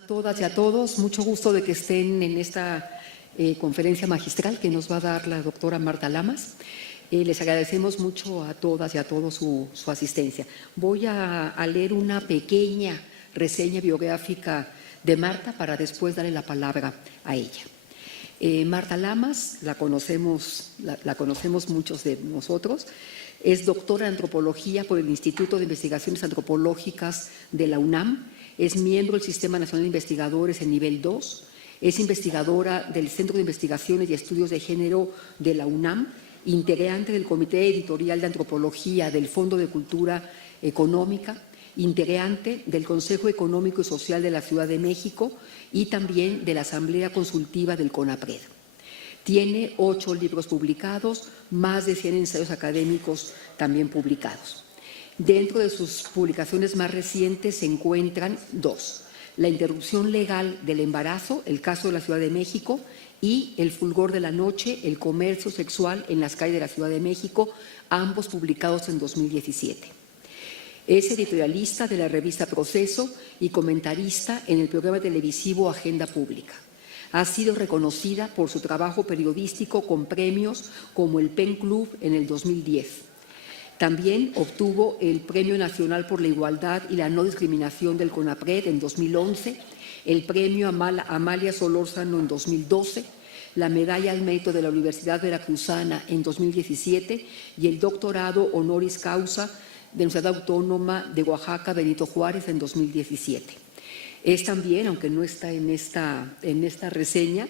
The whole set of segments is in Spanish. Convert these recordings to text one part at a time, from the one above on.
A todas y a todos, mucho gusto de que estén en esta conferencia magistral que nos va a dar la doctora Marta Lamas. Les agradecemos mucho a todas y a todos su asistencia. Voy a leer una pequeña reseña biográfica de Marta para después darle la palabra a ella. Marta Lamas, la conocemos muchos de nosotros, es doctora en antropología por el Instituto de Investigaciones Antropológicas de la UNAM, es miembro del Sistema Nacional de Investigadores en nivel 2, es investigadora del Centro de Investigaciones y Estudios de Género de la UNAM, integrante del Comité Editorial de Antropología del Fondo de Cultura Económica, integrante del Consejo Económico y Social de la Ciudad de México y también de la Asamblea Consultiva del CONAPRED. Tiene 8 libros publicados, más de 100 ensayos académicos también publicados. Dentro de sus publicaciones más recientes se encuentran 2. La interrupción legal del embarazo, el caso de la Ciudad de México, y El fulgor de la noche, el comercio sexual en las calles de la Ciudad de México, ambos publicados en 2017. Es editorialista de la revista Proceso y comentarista en el programa televisivo Agenda Pública. Ha sido reconocida por su trabajo periodístico con premios como el PEN Club en el 2010. También obtuvo el Premio Nacional por la Igualdad y la No Discriminación del CONAPRED en 2011, el Premio Amalia Solórzano en 2012, la Medalla al Mérito de la Universidad Veracruzana en 2017 y el Doctorado Honoris Causa de la Universidad Autónoma de Oaxaca Benito Juárez en 2017. Es también, aunque no está en esta reseña,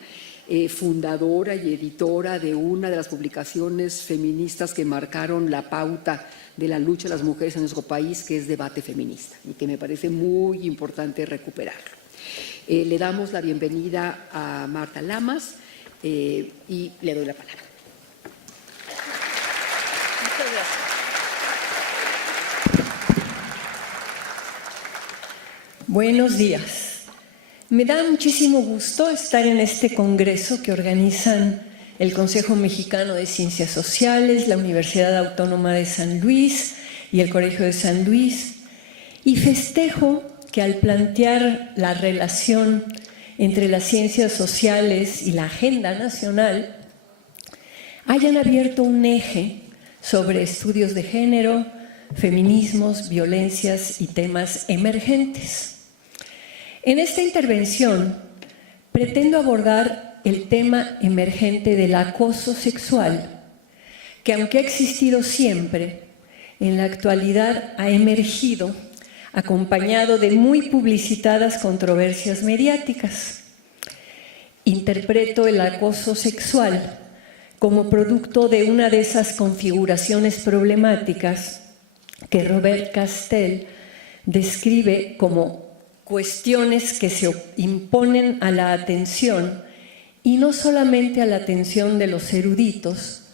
fundadora y editora de una de las publicaciones feministas que marcaron la pauta de la lucha de las mujeres en nuestro país, que es Debate Feminista, y que me parece muy importante recuperarlo. Le damos la bienvenida a Marta Lamas y le doy la palabra. Muchas gracias. Buenos días. Me da muchísimo gusto estar en este congreso que organizan el Consejo Mexicano de Ciencias Sociales, la Universidad Autónoma de San Luis y el Colegio de San Luis, y festejo que al plantear la relación entre las ciencias sociales y la agenda nacional, hayan abierto un eje sobre estudios de género, feminismos, violencias y temas emergentes. En esta intervención pretendo abordar el tema emergente del acoso sexual, que aunque ha existido siempre, en la actualidad ha emergido acompañado de muy publicitadas controversias mediáticas. Interpreto el acoso sexual como producto de una de esas configuraciones problemáticas que Robert Castel describe como cuestiones que se imponen a la atención, y no solamente a la atención de los eruditos,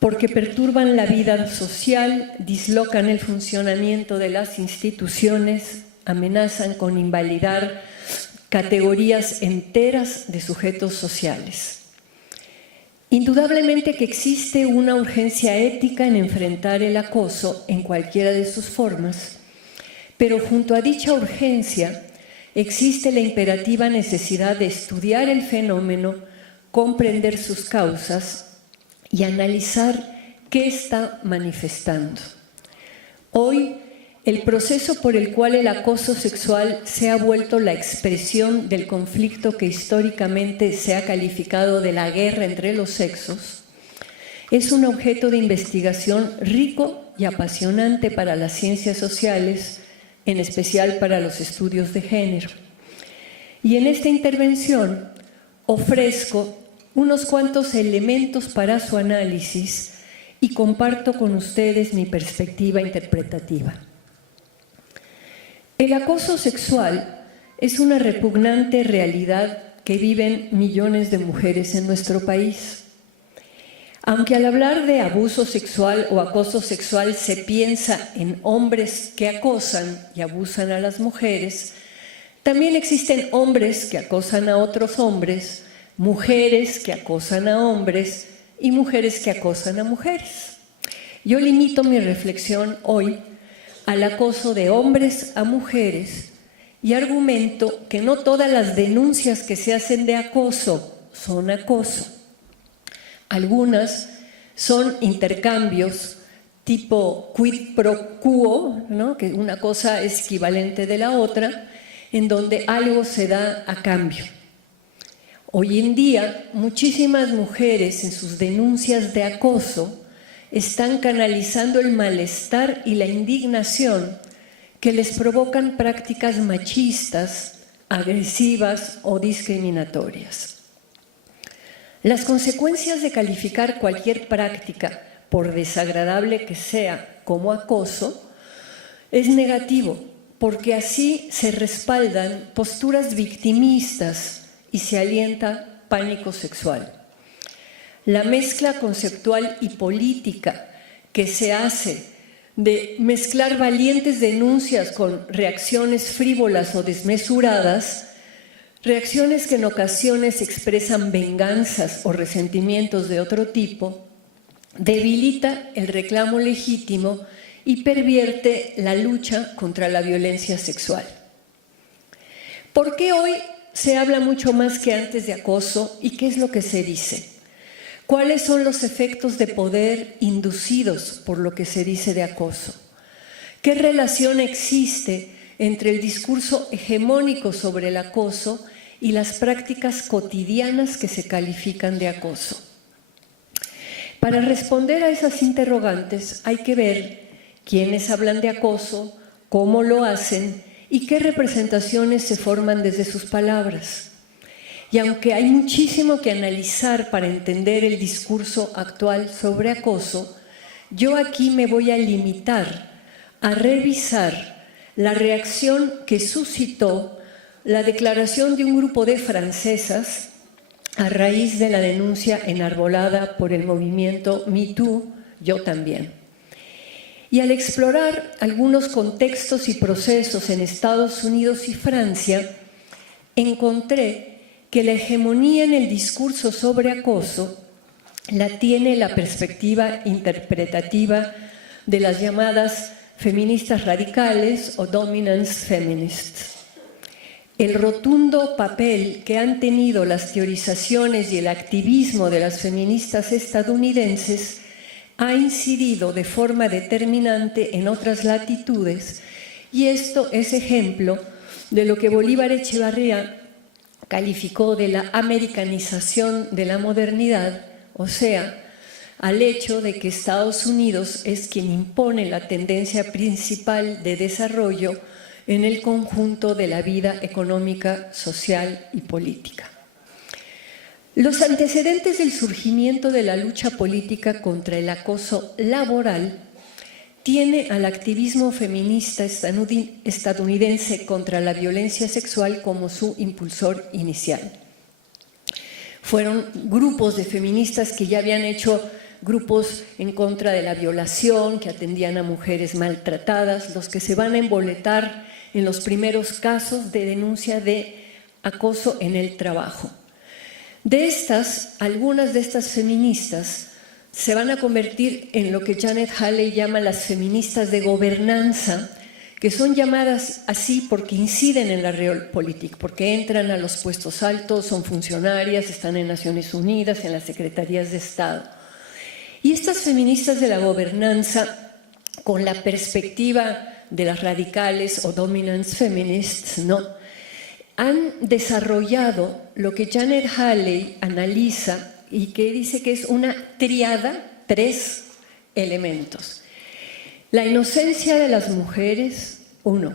porque perturban la vida social, dislocan el funcionamiento de las instituciones, amenazan con invalidar categorías enteras de sujetos sociales. Indudablemente que existe una urgencia ética en enfrentar el acoso en cualquiera de sus formas, pero junto a dicha urgencia existe la imperativa necesidad de estudiar el fenómeno, comprender sus causas y analizar qué está manifestando. Hoy, el proceso por el cual el acoso sexual se ha vuelto la expresión del conflicto que históricamente se ha calificado de la guerra entre los sexos, es un objeto de investigación rico y apasionante para las ciencias sociales, en especial para los estudios de género. Y en esta intervención ofrezco unos cuantos elementos para su análisis y comparto con ustedes mi perspectiva interpretativa. El acoso sexual es una repugnante realidad que viven millones de mujeres en nuestro país. Aunque al hablar de abuso sexual o acoso sexual se piensa en hombres que acosan y abusan a las mujeres, también existen hombres que acosan a otros hombres, mujeres que acosan a hombres y mujeres que acosan a mujeres. Yo limito mi reflexión hoy al acoso de hombres a mujeres y argumento que no todas las denuncias que se hacen de acoso son acoso. Algunas son intercambios tipo quid pro quo, ¿no? Que una cosa es equivalente de la otra, en donde algo se da a cambio. Hoy en día, muchísimas mujeres en sus denuncias de acoso están canalizando el malestar y la indignación que les provocan prácticas machistas, agresivas o discriminatorias. Las consecuencias de calificar cualquier práctica, por desagradable que sea, como acoso, es negativo, porque así se respaldan posturas victimistas y se alienta pánico sexual. La mezcla conceptual y política que se hace de mezclar valientes denuncias con reacciones frívolas o desmesuradas, reacciones que en ocasiones expresan venganzas o resentimientos de otro tipo, debilita el reclamo legítimo y pervierte la lucha contra la violencia sexual. ¿Por qué hoy se habla mucho más que antes de acoso y qué es lo que se dice? ¿Cuáles son los efectos de poder inducidos por lo que se dice de acoso? ¿Qué relación existe entre el discurso hegemónico sobre el acoso y las prácticas cotidianas que se califican de acoso? Para responder a esas interrogantes hay que ver quiénes hablan de acoso, cómo lo hacen y qué representaciones se forman desde sus palabras. Y aunque hay muchísimo que analizar para entender el discurso actual sobre acoso, yo aquí me voy a limitar a revisar la reacción que suscitó la declaración de un grupo de francesas a raíz de la denuncia enarbolada por el movimiento Me Too, Yo También. Y al explorar algunos contextos y procesos en Estados Unidos y Francia, encontré que la hegemonía en el discurso sobre acoso la tiene la perspectiva interpretativa de las llamadas feministas radicales o dominance feminists. El rotundo papel que han tenido las teorizaciones y el activismo de las feministas estadounidenses ha incidido de forma determinante en otras latitudes, y esto es ejemplo de lo que Bolívar Echevarría calificó de la americanización de la modernidad, o sea, al hecho de que Estados Unidos es quien impone la tendencia principal de desarrollo en el conjunto de la vida económica, social y política. Los antecedentes del surgimiento de la lucha política contra el acoso laboral tiene al activismo feminista estadounidense contra la violencia sexual como su impulsor inicial. Fueron grupos de feministas que ya habían hecho grupos en contra de la violación, que atendían a mujeres maltratadas, los que se van a emboletar en los primeros casos de denuncia de acoso en el trabajo. De estas, algunas de estas feministas se van a convertir en lo que Janet Halley llama las feministas de gobernanza, que son llamadas así porque inciden en la realpolitik, porque entran a los puestos altos, son funcionarias, están en Naciones Unidas, en las secretarías de Estado. Y estas feministas de la gobernanza, con la perspectiva de las radicales o dominance feminists, ¿no?, han desarrollado lo que Janet Halley analiza y que dice que es una tríada, 3 elementos. La inocencia de las mujeres, 1.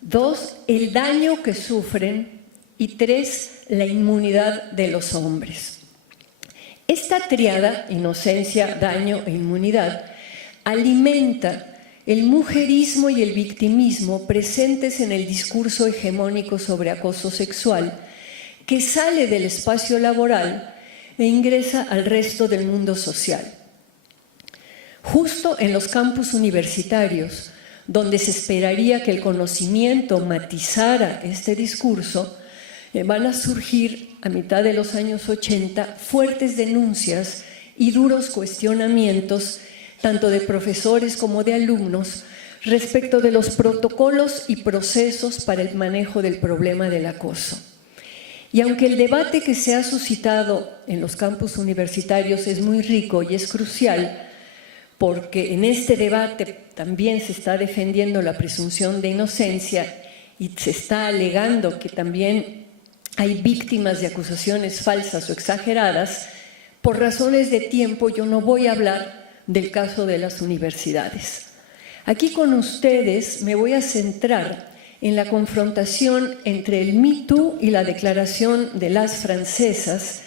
2, el daño que sufren. Y 3, la inmunidad de los hombres. Esta tríada, inocencia, daño e inmunidad, alimenta el mujerismo y el victimismo presentes en el discurso hegemónico sobre acoso sexual, que sale del espacio laboral e ingresa al resto del mundo social. Justo en los campus universitarios, donde se esperaría que el conocimiento matizara este discurso, van a surgir a mitad de los años 80 fuertes denuncias y duros cuestionamientos tanto de profesores como de alumnos, respecto de los protocolos y procesos para el manejo del problema del acoso. Y aunque el debate que se ha suscitado en los campus universitarios es muy rico y es crucial, porque en este debate también se está defendiendo la presunción de inocencia y se está alegando que también hay víctimas de acusaciones falsas o exageradas, por razones de tiempo yo no voy a hablar del caso de las universidades. Aquí con ustedes me voy a centrar en la confrontación entre el Me Too y la Declaración de las Francesas,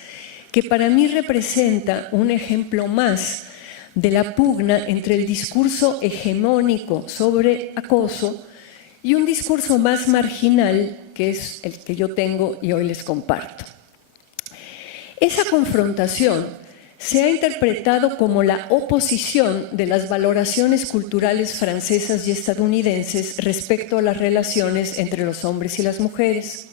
que para mí representa un ejemplo más de la pugna entre el discurso hegemónico sobre acoso y un discurso más marginal, que es el que yo tengo y hoy les comparto. Esa confrontación se ha interpretado como la oposición de las valoraciones culturales francesas y estadounidenses respecto a las relaciones entre los hombres y las mujeres.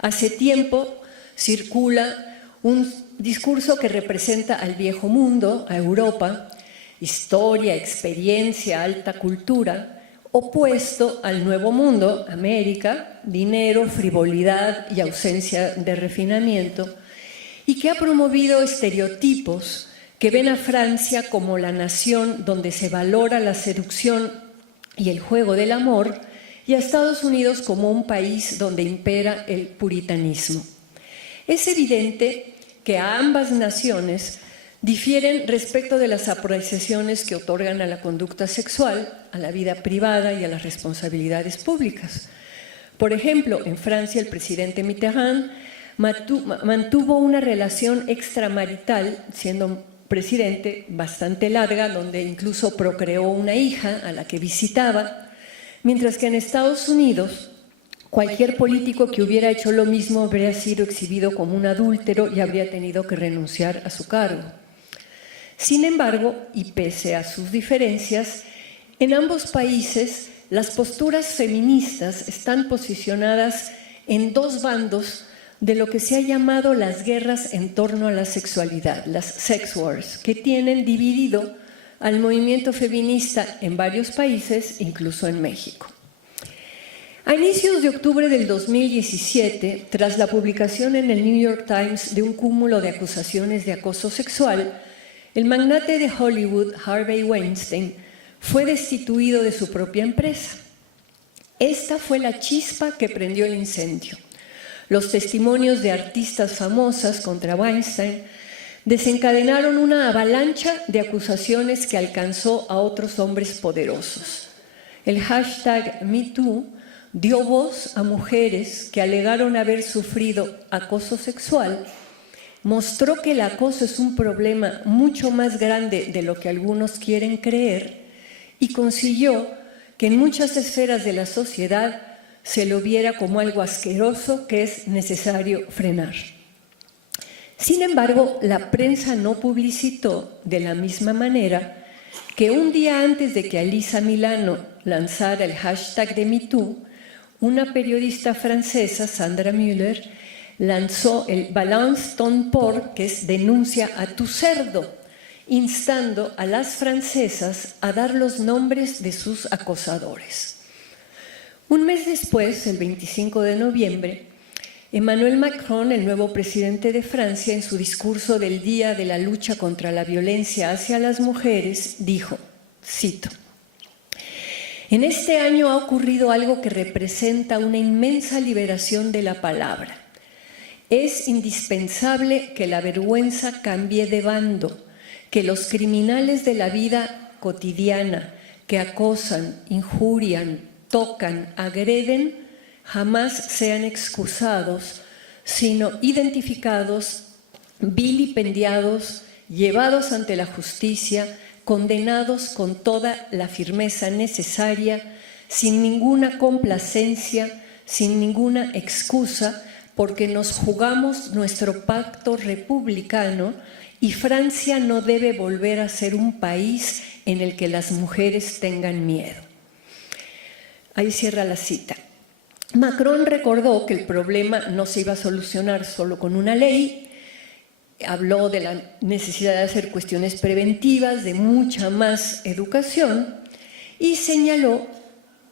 Hace tiempo circula un discurso que representa al viejo mundo, a Europa, historia, experiencia, alta cultura, opuesto al nuevo mundo, América, dinero, frivolidad y ausencia de refinamiento, y que ha promovido estereotipos que ven a Francia como la nación donde se valora la seducción y el juego del amor, y a Estados Unidos como un país donde impera el puritanismo. Es evidente que a ambas naciones difieren respecto de las apreciaciones que otorgan a la conducta sexual, a la vida privada y a las responsabilidades públicas. Por ejemplo, en Francia el presidente Mitterrand mantuvo una relación extramarital, siendo presidente, bastante larga, donde incluso procreó una hija a la que visitaba, mientras que en Estados Unidos cualquier político que hubiera hecho lo mismo habría sido exhibido como un adúltero y habría tenido que renunciar a su cargo. Sin embargo, y pese a sus diferencias, en ambos países las posturas feministas están posicionadas en dos bandos de lo que se ha llamado las guerras en torno a la sexualidad, las sex wars, que tienen dividido al movimiento feminista en varios países, incluso en México. A inicios de octubre del 2017, tras la publicación en el New York Times de un cúmulo de acusaciones de acoso sexual, el magnate de Hollywood, Harvey Weinstein, fue destituido de su propia empresa. Esta fue la chispa que prendió el incendio. Los testimonios de artistas famosas contra Weinstein desencadenaron una avalancha de acusaciones que alcanzó a otros hombres poderosos. El hashtag #MeToo dio voz a mujeres que alegaron haber sufrido acoso sexual, mostró que el acoso es un problema mucho más grande de lo que algunos quieren creer y consiguió que en muchas esferas de la sociedad se lo viera como algo asqueroso que es necesario frenar. Sin embargo, la prensa no publicitó de la misma manera que un día antes de que Alyssa Milano lanzara el hashtag de #MeToo, una periodista francesa, Sandra Müller, lanzó el Balance ton porc, que es denuncia a tu cerdo, instando a las francesas a dar los nombres de sus acosadores. Un mes después, el 25 de noviembre, Emmanuel Macron, el nuevo presidente de Francia, en su discurso del Día de la Lucha contra la Violencia hacia las Mujeres, dijo, cito, «En este año ha ocurrido algo que representa una inmensa liberación de la palabra. Es indispensable que la vergüenza cambie de bando, que los criminales de la vida cotidiana que acosan, injurian, tocan, agreden, jamás sean excusados, sino identificados, vilipendiados, llevados ante la justicia, condenados con toda la firmeza necesaria, sin ninguna complacencia, sin ninguna excusa, porque nos jugamos nuestro pacto republicano y Francia no debe volver a ser un país en el que las mujeres tengan miedo». Ahí cierra la cita. Macron recordó que el problema no se iba a solucionar solo con una ley, habló de la necesidad de hacer cuestiones preventivas, de mucha más educación, y señaló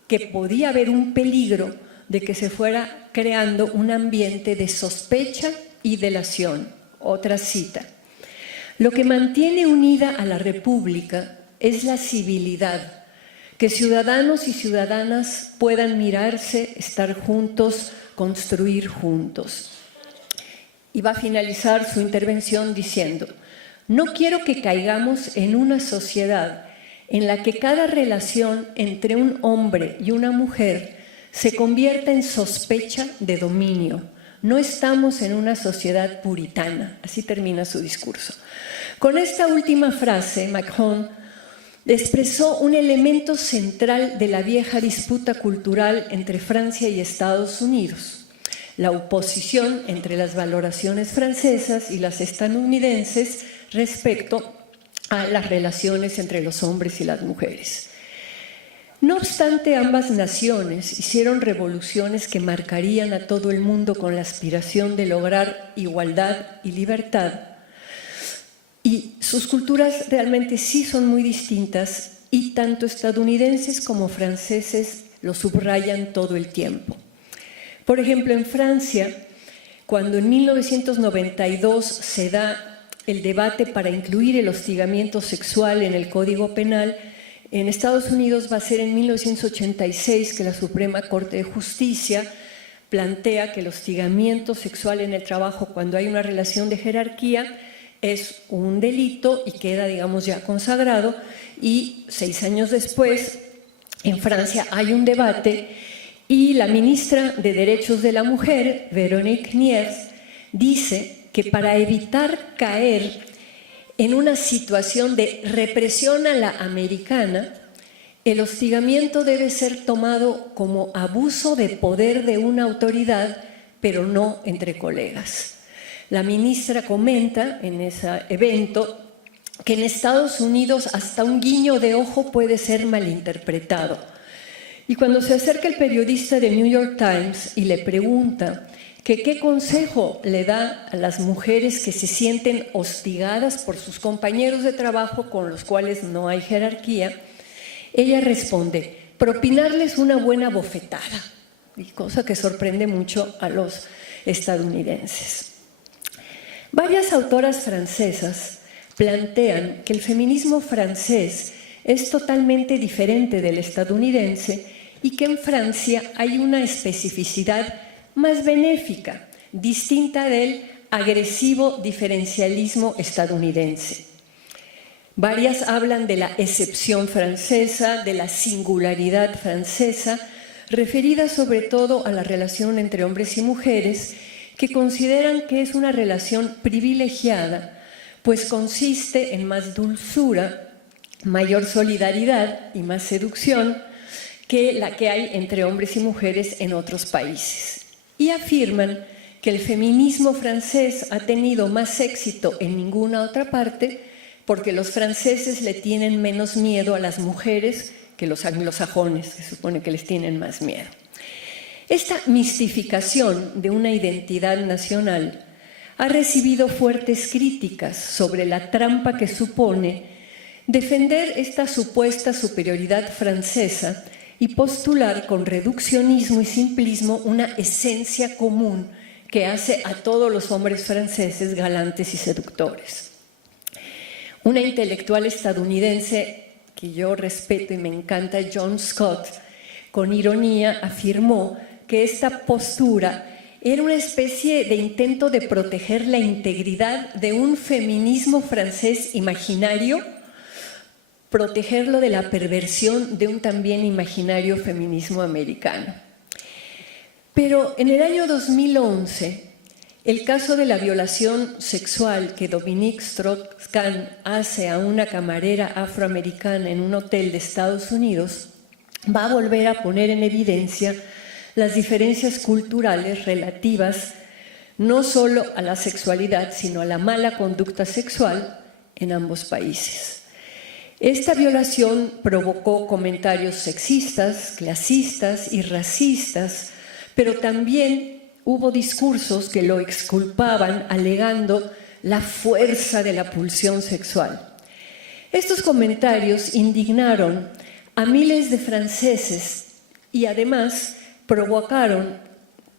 que podía haber un peligro de que se fuera creando un ambiente de sospecha y delación. Otra cita. Lo que mantiene unida a la República es la civilidad, que ciudadanos y ciudadanas puedan mirarse, estar juntos, construir juntos. Y va a finalizar su intervención diciendo: no quiero que caigamos en una sociedad en la que cada relación entre un hombre y una mujer se convierta en sospecha de dominio. No estamos en una sociedad puritana. Así termina su discurso. Con esta última frase, Macron expresó un elemento central de la vieja disputa cultural entre Francia y Estados Unidos: la oposición entre las valoraciones francesas y las estadounidenses respecto a las relaciones entre los hombres y las mujeres. No obstante, ambas naciones hicieron revoluciones que marcarían a todo el mundo con la aspiración de lograr igualdad y libertad. Y sus culturas realmente sí son muy distintas y tanto estadounidenses como franceses lo subrayan todo el tiempo. Por ejemplo, en Francia, cuando en 1992 se da el debate para incluir el hostigamiento sexual en el Código Penal, en Estados Unidos va a ser en 1986 que la Suprema Corte de Justicia plantea que el hostigamiento sexual en el trabajo, cuando hay una relación de jerarquía, es un delito y queda, digamos, ya consagrado. Y 6 años después, en Francia hay un debate y la ministra de Derechos de la Mujer, Véronique Niers, dice que para evitar caer en una situación de represión a la americana, el hostigamiento debe ser tomado como abuso de poder de una autoridad, pero no entre colegas. La ministra comenta en ese evento que en Estados Unidos hasta un guiño de ojo puede ser malinterpretado. Y cuando se acerca el periodista de New York Times y le pregunta que qué consejo le da a las mujeres que se sienten hostigadas por sus compañeros de trabajo con los cuales no hay jerarquía, ella responde: propinarles una buena bofetada, y cosa que sorprende mucho a los estadounidenses. Varias autoras francesas plantean que el feminismo francés es totalmente diferente del estadounidense y que en Francia hay una especificidad más benéfica, distinta del agresivo diferencialismo estadounidense. Varias hablan de la excepción francesa, de la singularidad francesa, referida sobre todo a la relación entre hombres y mujeres, que consideran que es una relación privilegiada, pues consiste en más dulzura, mayor solidaridad y más seducción que la que hay entre hombres y mujeres en otros países. Y afirman que el feminismo francés ha tenido más éxito en ninguna otra parte porque los franceses le tienen menos miedo a las mujeres que los anglosajones, que se supone que les tienen más miedo. Esta mistificación de una identidad nacional ha recibido fuertes críticas sobre la trampa que supone defender esta supuesta superioridad francesa y postular con reduccionismo y simplismo una esencia común que hace a todos los hombres franceses galantes y seductores. Una intelectual estadounidense que yo respeto y me encanta, John Scott, con ironía afirmó que esta postura era una especie de intento de proteger la integridad de un feminismo francés imaginario, protegerlo de la perversión de un también imaginario feminismo americano. Pero en el año 2011, el caso de la violación sexual que Dominique Strauss-Kahn hace a una camarera afroamericana en un hotel de Estados Unidos va a volver a poner en evidencia las diferencias culturales relativas no solo a la sexualidad, sino a la mala conducta sexual en ambos países. Esta violación provocó comentarios sexistas, clasistas y racistas, pero también hubo discursos que lo exculpaban alegando la fuerza de la pulsión sexual. Estos comentarios indignaron a miles de franceses y además provocaron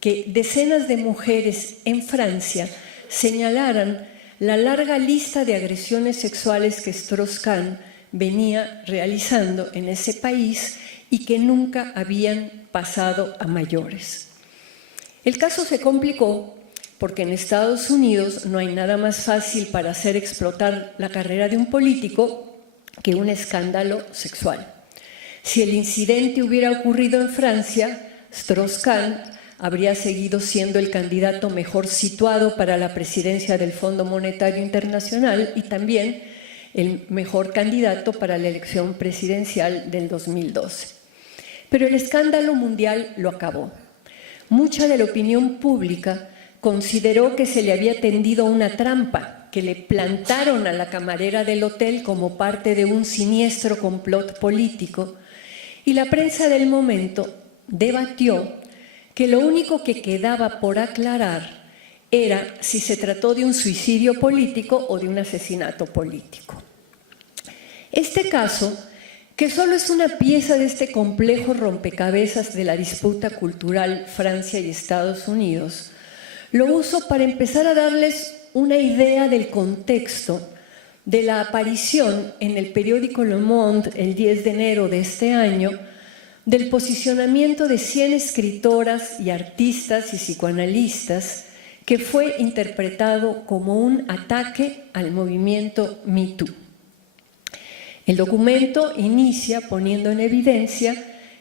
que decenas de mujeres en Francia señalaran la larga lista de agresiones sexuales que Strauss-Kahn venía realizando en ese país y que nunca habían pasado a mayores. El caso se complicó porque en Estados Unidos no hay nada más fácil para hacer explotar la carrera de un político que un escándalo sexual. Si el incidente hubiera ocurrido en Francia, Strauss-Kahn habría seguido siendo el candidato mejor situado para la presidencia del Fondo Monetario Internacional y también el mejor candidato para la elección presidencial del 2012. Pero el escándalo mundial lo acabó. Mucha de la opinión pública consideró que se le había tendido una trampa, que le plantaron a la camarera del hotel como parte de un siniestro complot político, y la prensa del momento debatió que lo único que quedaba por aclarar era si se trató de un suicidio político o de un asesinato político. Este caso, que solo es una pieza de este complejo rompecabezas de la disputa cultural Francia y Estados Unidos, lo uso para empezar a darles una idea del contexto de la aparición en el periódico Le Monde el 10 de enero de este año del posicionamiento de 100 escritoras y artistas y psicoanalistas que fue interpretado como un ataque al movimiento Me Too. El documento inicia poniendo en evidencia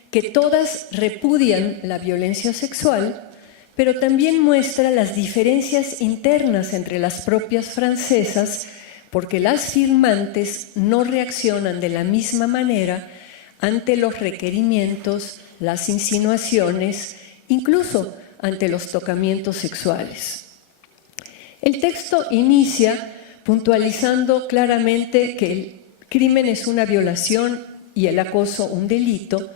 que todas repudian la violencia sexual, pero también muestra las diferencias internas entre las propias francesas, porque las firmantes no reaccionan de la misma manera ante los requerimientos, las insinuaciones, incluso ante los tocamientos sexuales. El texto inicia puntualizando claramente que el crimen es una violación y el acoso un delito,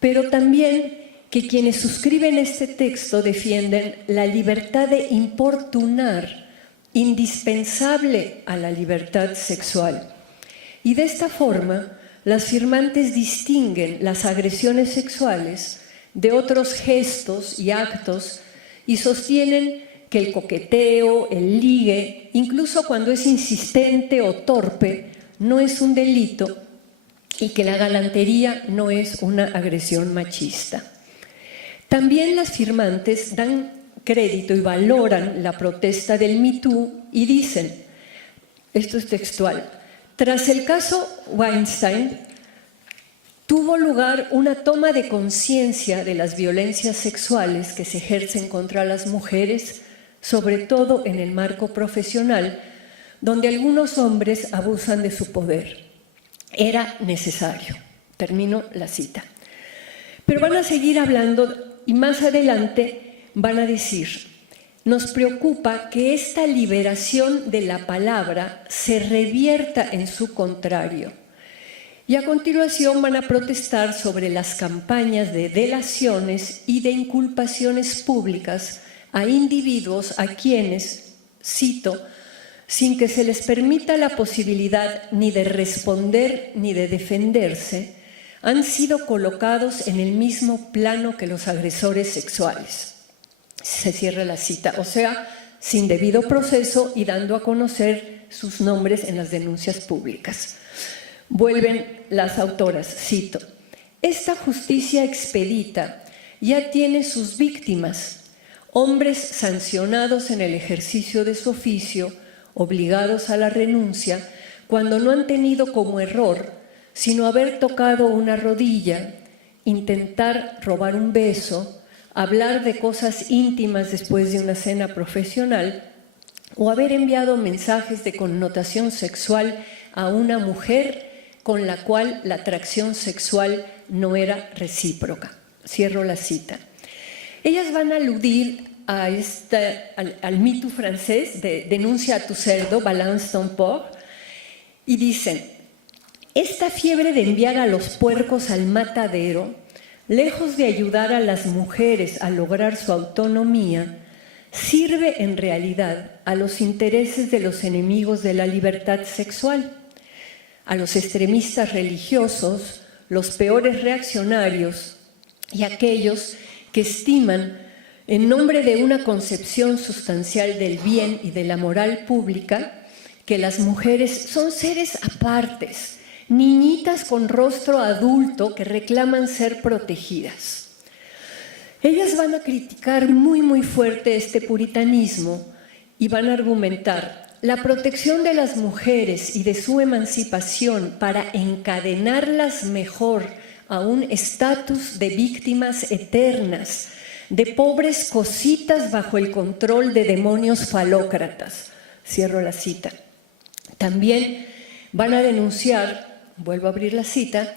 pero también que quienes suscriben este texto defienden la libertad de importunar, indispensable a la libertad sexual. Y de esta forma, las firmantes distinguen las agresiones sexuales de otros gestos y actos y sostienen que el coqueteo, el ligue, incluso cuando es insistente o torpe, no es un delito y que la galantería no es una agresión machista. También las firmantes dan crédito y valoran la protesta del Me Too y dicen, esto es textual, tras el caso Weinstein, tuvo lugar una toma de conciencia de las violencias sexuales que se ejercen contra las mujeres, sobre todo en el marco profesional, donde algunos hombres abusan de su poder. Era necesario. Termino la cita. Pero van a seguir hablando y más adelante van a decir, nos preocupa que esta liberación de la palabra se revierta en su contrario. Y a continuación van a protestar sobre las campañas de delaciones y de inculpaciones públicas a individuos a quienes, cito, sin que se les permita la posibilidad ni de responder ni de defenderse, han sido colocados en el mismo plano que los agresores sexuales. Se cierra la cita, o sea, sin debido proceso y dando a conocer sus nombres en las denuncias públicas. Vuelven las autoras, cito, esta justicia expedita ya tiene sus víctimas, hombres sancionados en el ejercicio de su oficio, obligados a la renuncia, cuando no han tenido como error sino haber tocado una rodilla, intentar robar un beso, hablar de cosas íntimas después de una cena profesional o haber enviado mensajes de connotación sexual a una mujer con la cual la atracción sexual no era recíproca. Cierro la cita. Ellas van a aludir a al Me Too francés de Denuncia a tu cerdo, Balance ton porc, y dicen, esta fiebre de enviar a los puercos al matadero, lejos de ayudar a las mujeres a lograr su autonomía, sirve en realidad a los intereses de los enemigos de la libertad sexual, a los extremistas religiosos, los peores reaccionarios y aquellos que estiman, en nombre de una concepción sustancial del bien y de la moral pública, que las mujeres son seres apartes, niñitas con rostro adulto que reclaman ser protegidas. Ellas van a criticar muy fuerte este puritanismo y van a argumentar la protección de las mujeres y de su emancipación para encadenarlas mejor a un estatus de víctimas eternas, de pobres cositas bajo el control de demonios falócratas. Cierro la cita. También van a denunciar, vuelvo a abrir la cita,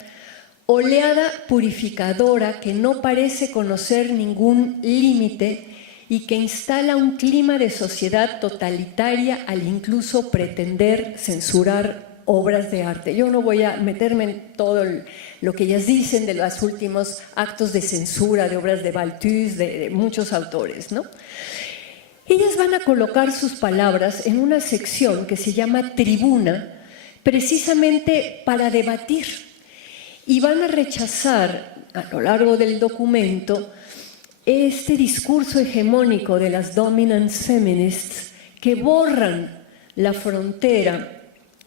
oleada purificadora que no parece conocer ningún límite y que instala un clima de sociedad totalitaria al incluso pretender censurar obras de arte. Yo no voy a meterme en todo lo que ellas dicen de los últimos actos de censura de obras de Balthus, de muchos autores, ¿no? Ellas van a colocar sus palabras en una sección que se llama tribuna, precisamente para debatir, y van a rechazar a lo largo del documento este discurso hegemónico de las dominant feminists que borran la frontera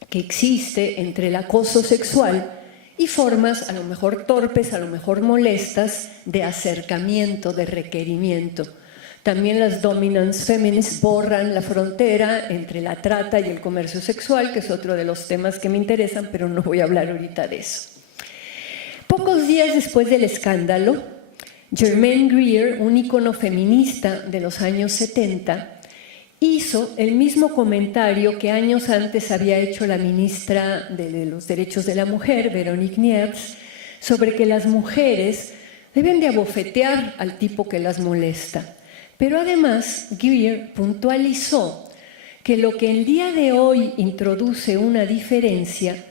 que existe entre el acoso sexual y formas a lo mejor torpes, a lo mejor molestas, de acercamiento, de requerimiento. También las dominant feminists borran la frontera entre la trata y el comercio sexual, que es otro de los temas que me interesan, pero no voy a hablar ahorita de eso. Pocos días después del escándalo, Germaine Greer, un ícono feminista de los años 70, hizo el mismo comentario que años antes había hecho la ministra de los Derechos de la Mujer, Véronique Niers, sobre que las mujeres deben de abofetear al tipo que las molesta. Pero además, Greer puntualizó que lo que el día de hoy introduce una diferencia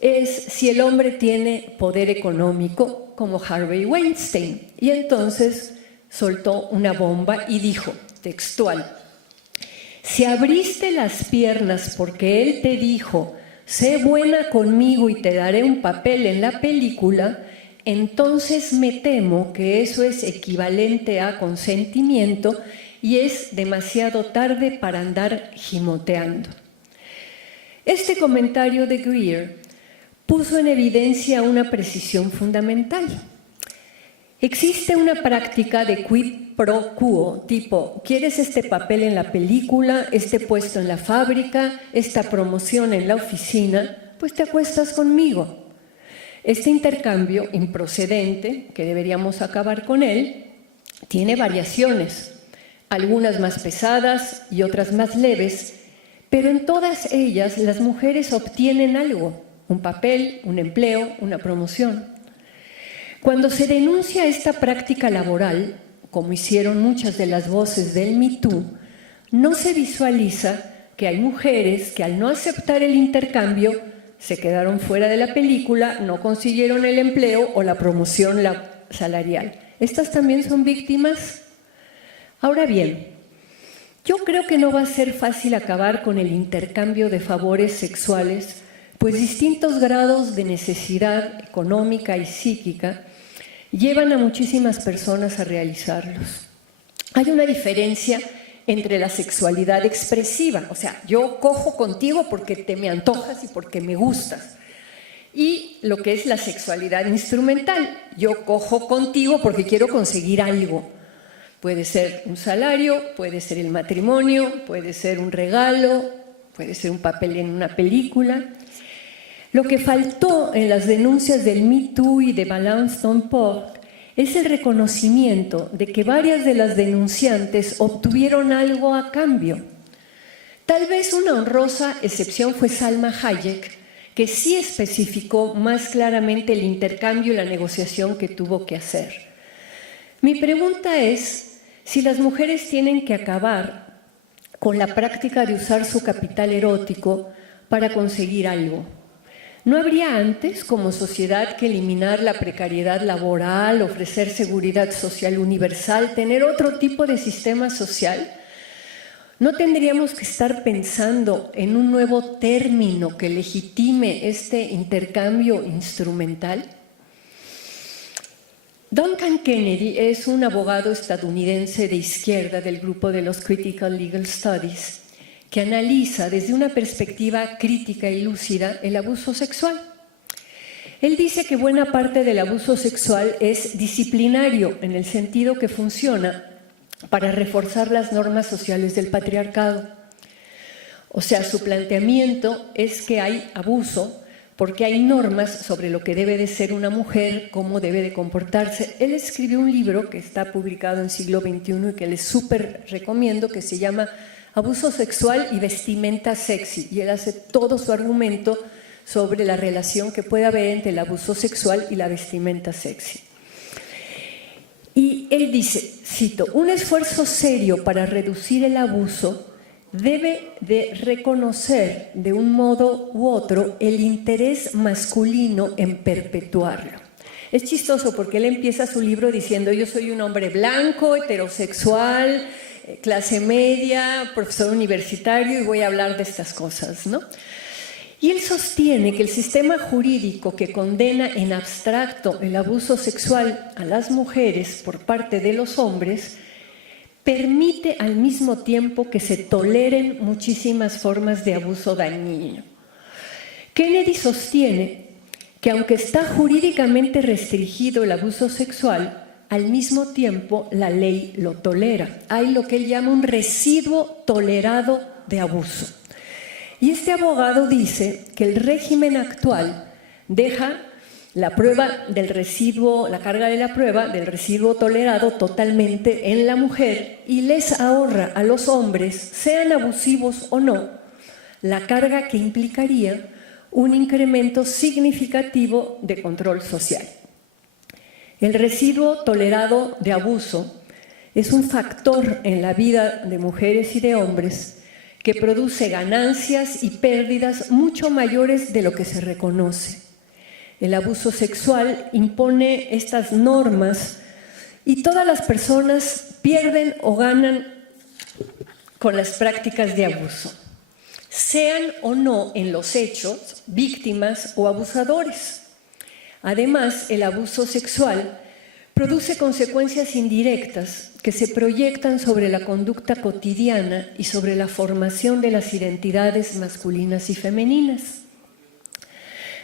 es si el hombre tiene poder económico, como Harvey Weinstein. Y entonces soltó una bomba y dijo, textual, si abriste las piernas porque él te dijo, sé buena conmigo y te daré un papel en la película, entonces me temo que eso es equivalente a consentimiento y es demasiado tarde para andar gimoteando. Este comentario de Greer puso en evidencia una precisión fundamental. Existe una práctica de quid pro quo, tipo, ¿quieres este papel en la película, este puesto en la fábrica, esta promoción en la oficina? Pues te acuestas conmigo. Este intercambio improcedente, que deberíamos acabar con él, tiene variaciones, algunas más pesadas y otras más leves, pero en todas ellas las mujeres obtienen algo, un papel, un empleo, una promoción. Cuando se denuncia esta práctica laboral, como hicieron muchas de las voces del Me Too, no se visualiza que hay mujeres que al no aceptar el intercambio se quedaron fuera de la película, no consiguieron el empleo o la promoción salarial. ¿Estas también son víctimas? Ahora bien, yo creo que no va a ser fácil acabar con el intercambio de favores sexuales, pues distintos grados de necesidad económica y psíquica llevan a muchísimas personas a realizarlos. Hay una diferencia entre la sexualidad expresiva, o sea, yo cojo contigo porque te me antojas y porque me gustas, y lo que es la sexualidad instrumental, yo cojo contigo porque quiero conseguir algo. Puede ser un salario, puede ser el matrimonio, puede ser un regalo, puede ser un papel en una película. Lo que faltó en las denuncias del Me Too y de Balance Don't Port es el reconocimiento de que varias de las denunciantes obtuvieron algo a cambio. Tal vez una honrosa excepción fue Salma Hayek, que sí especificó más claramente el intercambio y la negociación que tuvo que hacer. Mi pregunta es si las mujeres tienen que acabar con la práctica de usar su capital erótico para conseguir algo. ¿No habría antes, como sociedad, que eliminar la precariedad laboral, ofrecer seguridad social universal, tener otro tipo de sistema social? ¿No tendríamos que estar pensando en un nuevo término que legitime este intercambio instrumental? Duncan Kennedy es un abogado estadounidense de izquierda del grupo de los Critical Legal Studies que analiza desde una perspectiva crítica y lúcida el abuso sexual. Él dice que buena parte del abuso sexual es disciplinario en el sentido que funciona para reforzar las normas sociales del patriarcado. O sea, su planteamiento es que hay abuso porque hay normas sobre lo que debe de ser una mujer, cómo debe de comportarse. Él escribió un libro que está publicado en siglo XXI y que les súper recomiendo, que se llama Abuso sexual y vestimenta sexy. Y él hace todo su argumento sobre la relación que puede haber entre el abuso sexual y la vestimenta sexy. Y él dice, cito, un esfuerzo serio para reducir el abuso debe de reconocer de un modo u otro el interés masculino en perpetuarlo. Es chistoso porque él empieza su libro diciendo: yo soy un hombre blanco, heterosexual, clase media, profesor universitario, y voy a hablar de estas cosas, ¿no? Y él sostiene que el sistema jurídico que condena en abstracto el abuso sexual a las mujeres por parte de los hombres permite al mismo tiempo que se toleren muchísimas formas de abuso dañino. Kennedy sostiene que aunque está jurídicamente restringido el abuso sexual, al mismo tiempo la ley lo tolera. Hay lo que él llama un residuo tolerado de abuso. Y este abogado dice que el régimen actual deja la prueba del residuo, la carga de la prueba del residuo tolerado totalmente en la mujer y les ahorra a los hombres, sean abusivos o no, la carga que implicaría un incremento significativo de control social. El residuo tolerado de abuso es un factor en la vida de mujeres y de hombres que produce ganancias y pérdidas mucho mayores de lo que se reconoce. El abuso sexual impone estas normas y todas las personas pierden o ganan con las prácticas de abuso, sean o no en los hechos víctimas o abusadores. Además, el abuso sexual produce consecuencias indirectas que se proyectan sobre la conducta cotidiana y sobre la formación de las identidades masculinas y femeninas.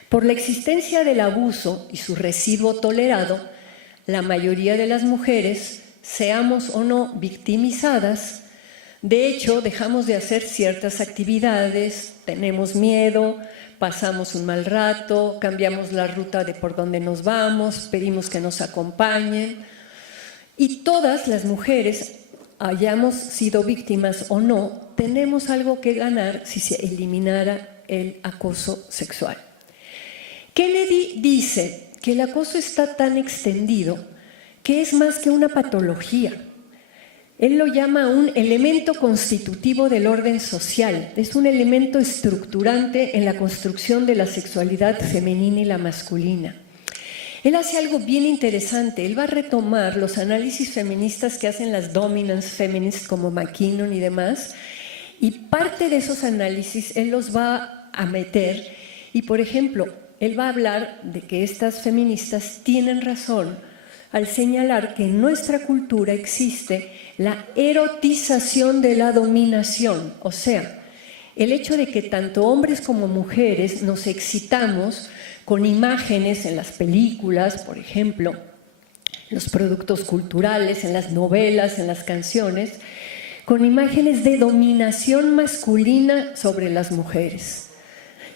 Por la existencia del abuso y su residuo tolerado, la mayoría de las mujeres, seamos o no victimizadas, de hecho dejamos de hacer ciertas actividades, tenemos miedo, pasamos un mal rato, cambiamos la ruta de por donde nos vamos, pedimos que nos acompañen. Y todas las mujeres, hayamos sido víctimas o no, tenemos algo que ganar si se eliminara el acoso sexual. Kennedy dice que el acoso está tan extendido que es más que una patología. Él lo llama un elemento constitutivo del orden social, es un elemento estructurante en la construcción de la sexualidad femenina y la masculina. Él hace algo bien interesante, él va a retomar los análisis feministas que hacen las dominance feminists como McKinnon y demás, y parte de esos análisis él los va a meter y, por ejemplo, él va a hablar de que estas feministas tienen razón al señalar que en nuestra cultura existe la erotización de la dominación, o sea, el hecho de que tanto hombres como mujeres nos excitamos con imágenes en las películas, por ejemplo, los productos culturales, en las novelas, en las canciones, con imágenes de dominación masculina sobre las mujeres.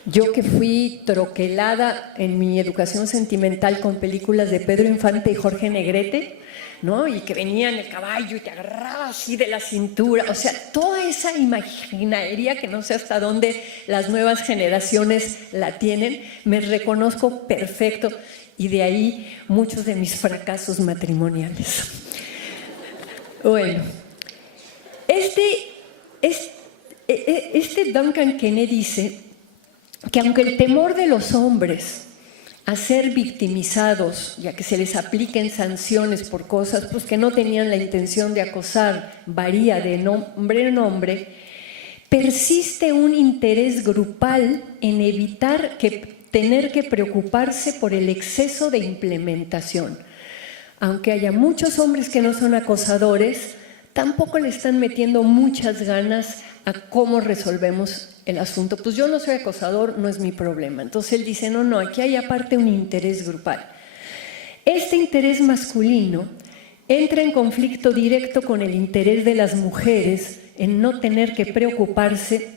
Yo que fui troquelada en mi educación sentimental con películas de Pedro Infante y Jorge Negrete, ¿no? Y que venía en el caballo y te agarraba así de la cintura, o sea, toda esa imaginería que no sé hasta dónde las nuevas generaciones la tienen, me reconozco perfecto y de ahí muchos de mis fracasos matrimoniales. Bueno, este Duncan Kennedy dice que aunque el temor de los hombres a ser victimizados, ya que se les apliquen sanciones por cosas pues, que no tenían la intención de acosar, varía de hombre en hombre, persiste un interés grupal en evitar tener que preocuparse por el exceso de implementación. aunque haya muchos hombres que no son acosadores, tampoco le están metiendo muchas ganas a cómo resolvemos el asunto. Pues yo no soy acosador, no es mi problema. Entonces él dice, no, aquí hay aparte un interés grupal. Este interés masculino entra en conflicto directo con el interés de las mujeres en no tener que preocuparse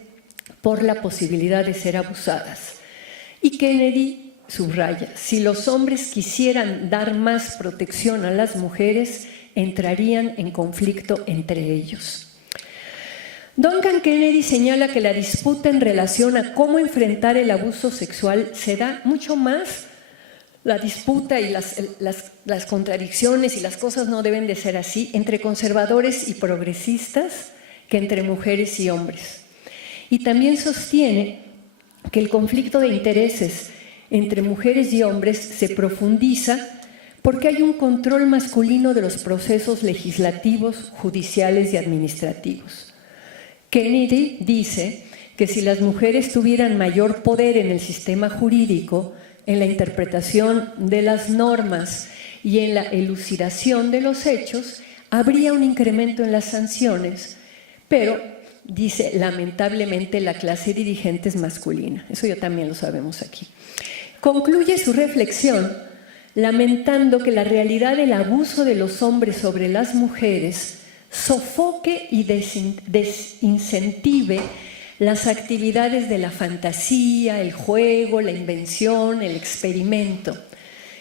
por la posibilidad de ser abusadas. Y Kennedy subraya, si los hombres quisieran dar más protección a las mujeres, entrarían en conflicto entre ellos. Duncan Kennedy señala que la disputa en relación a cómo enfrentar el abuso sexual se da mucho más, la disputa y las contradicciones y las cosas no deben de ser así, entre conservadores y progresistas que entre mujeres y hombres. Y también sostiene que el conflicto de intereses entre mujeres y hombres se profundiza porque hay un control masculino de los procesos legislativos, judiciales y administrativos. Kennedy dice que si las mujeres tuvieran mayor poder en el sistema jurídico, en la interpretación de las normas y en la elucidación de los hechos, habría un incremento en las sanciones, pero, dice, lamentablemente la clase dirigente es masculina. Eso ya también lo sabemos aquí. Concluye su reflexión lamentando que la realidad del abuso de los hombres sobre las mujeres sofoque y desincentive las actividades de la fantasía, el juego, la invención, el experimento.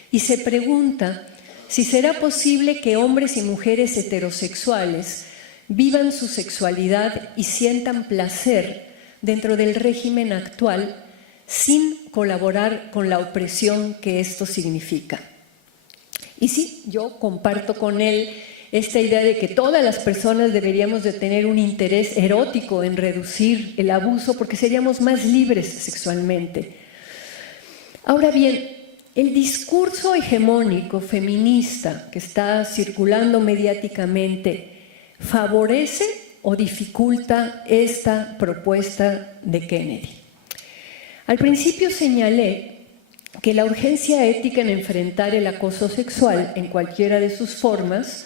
Y se pregunta si será posible que hombres y mujeres heterosexuales vivan su sexualidad y sientan placer dentro del régimen actual sin colaborar con la opresión que esto significa. Y sí, yo comparto con él esta idea de que todas las personas deberíamos de tener un interés erótico en reducir el abuso porque seríamos más libres sexualmente. Ahora bien, el discurso hegemónico feminista que está circulando mediáticamente ¿favorece o dificulta esta propuesta de Kennedy? Al principio señalé que la urgencia ética en enfrentar el acoso sexual en cualquiera de sus formas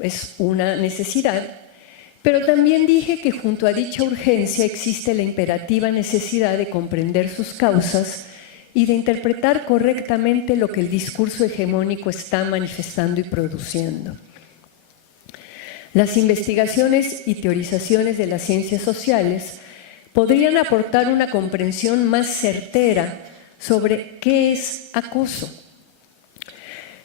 es una necesidad, pero también dije que junto a dicha urgencia existe la imperativa necesidad de comprender sus causas y de interpretar correctamente lo que el discurso hegemónico está manifestando y produciendo. Las investigaciones y teorizaciones de las ciencias sociales podrían aportar una comprensión más certera sobre qué es acoso.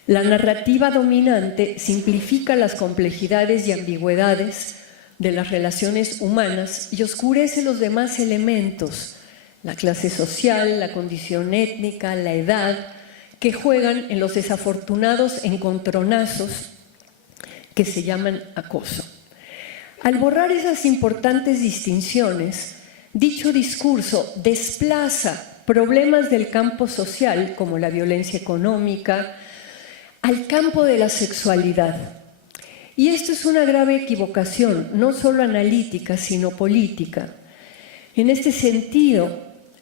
La narrativa dominante simplifica las complejidades y ambigüedades de las relaciones humanas y oscurece los demás elementos, la clase social, la condición étnica, la edad, que juegan en los desafortunados encontronazos que se llaman acoso. Al borrar esas importantes distinciones, dicho discurso desplaza problemas del campo social, como la violencia económica, al campo de la sexualidad. Y esto es una grave equivocación, no solo analítica, sino política. En este sentido,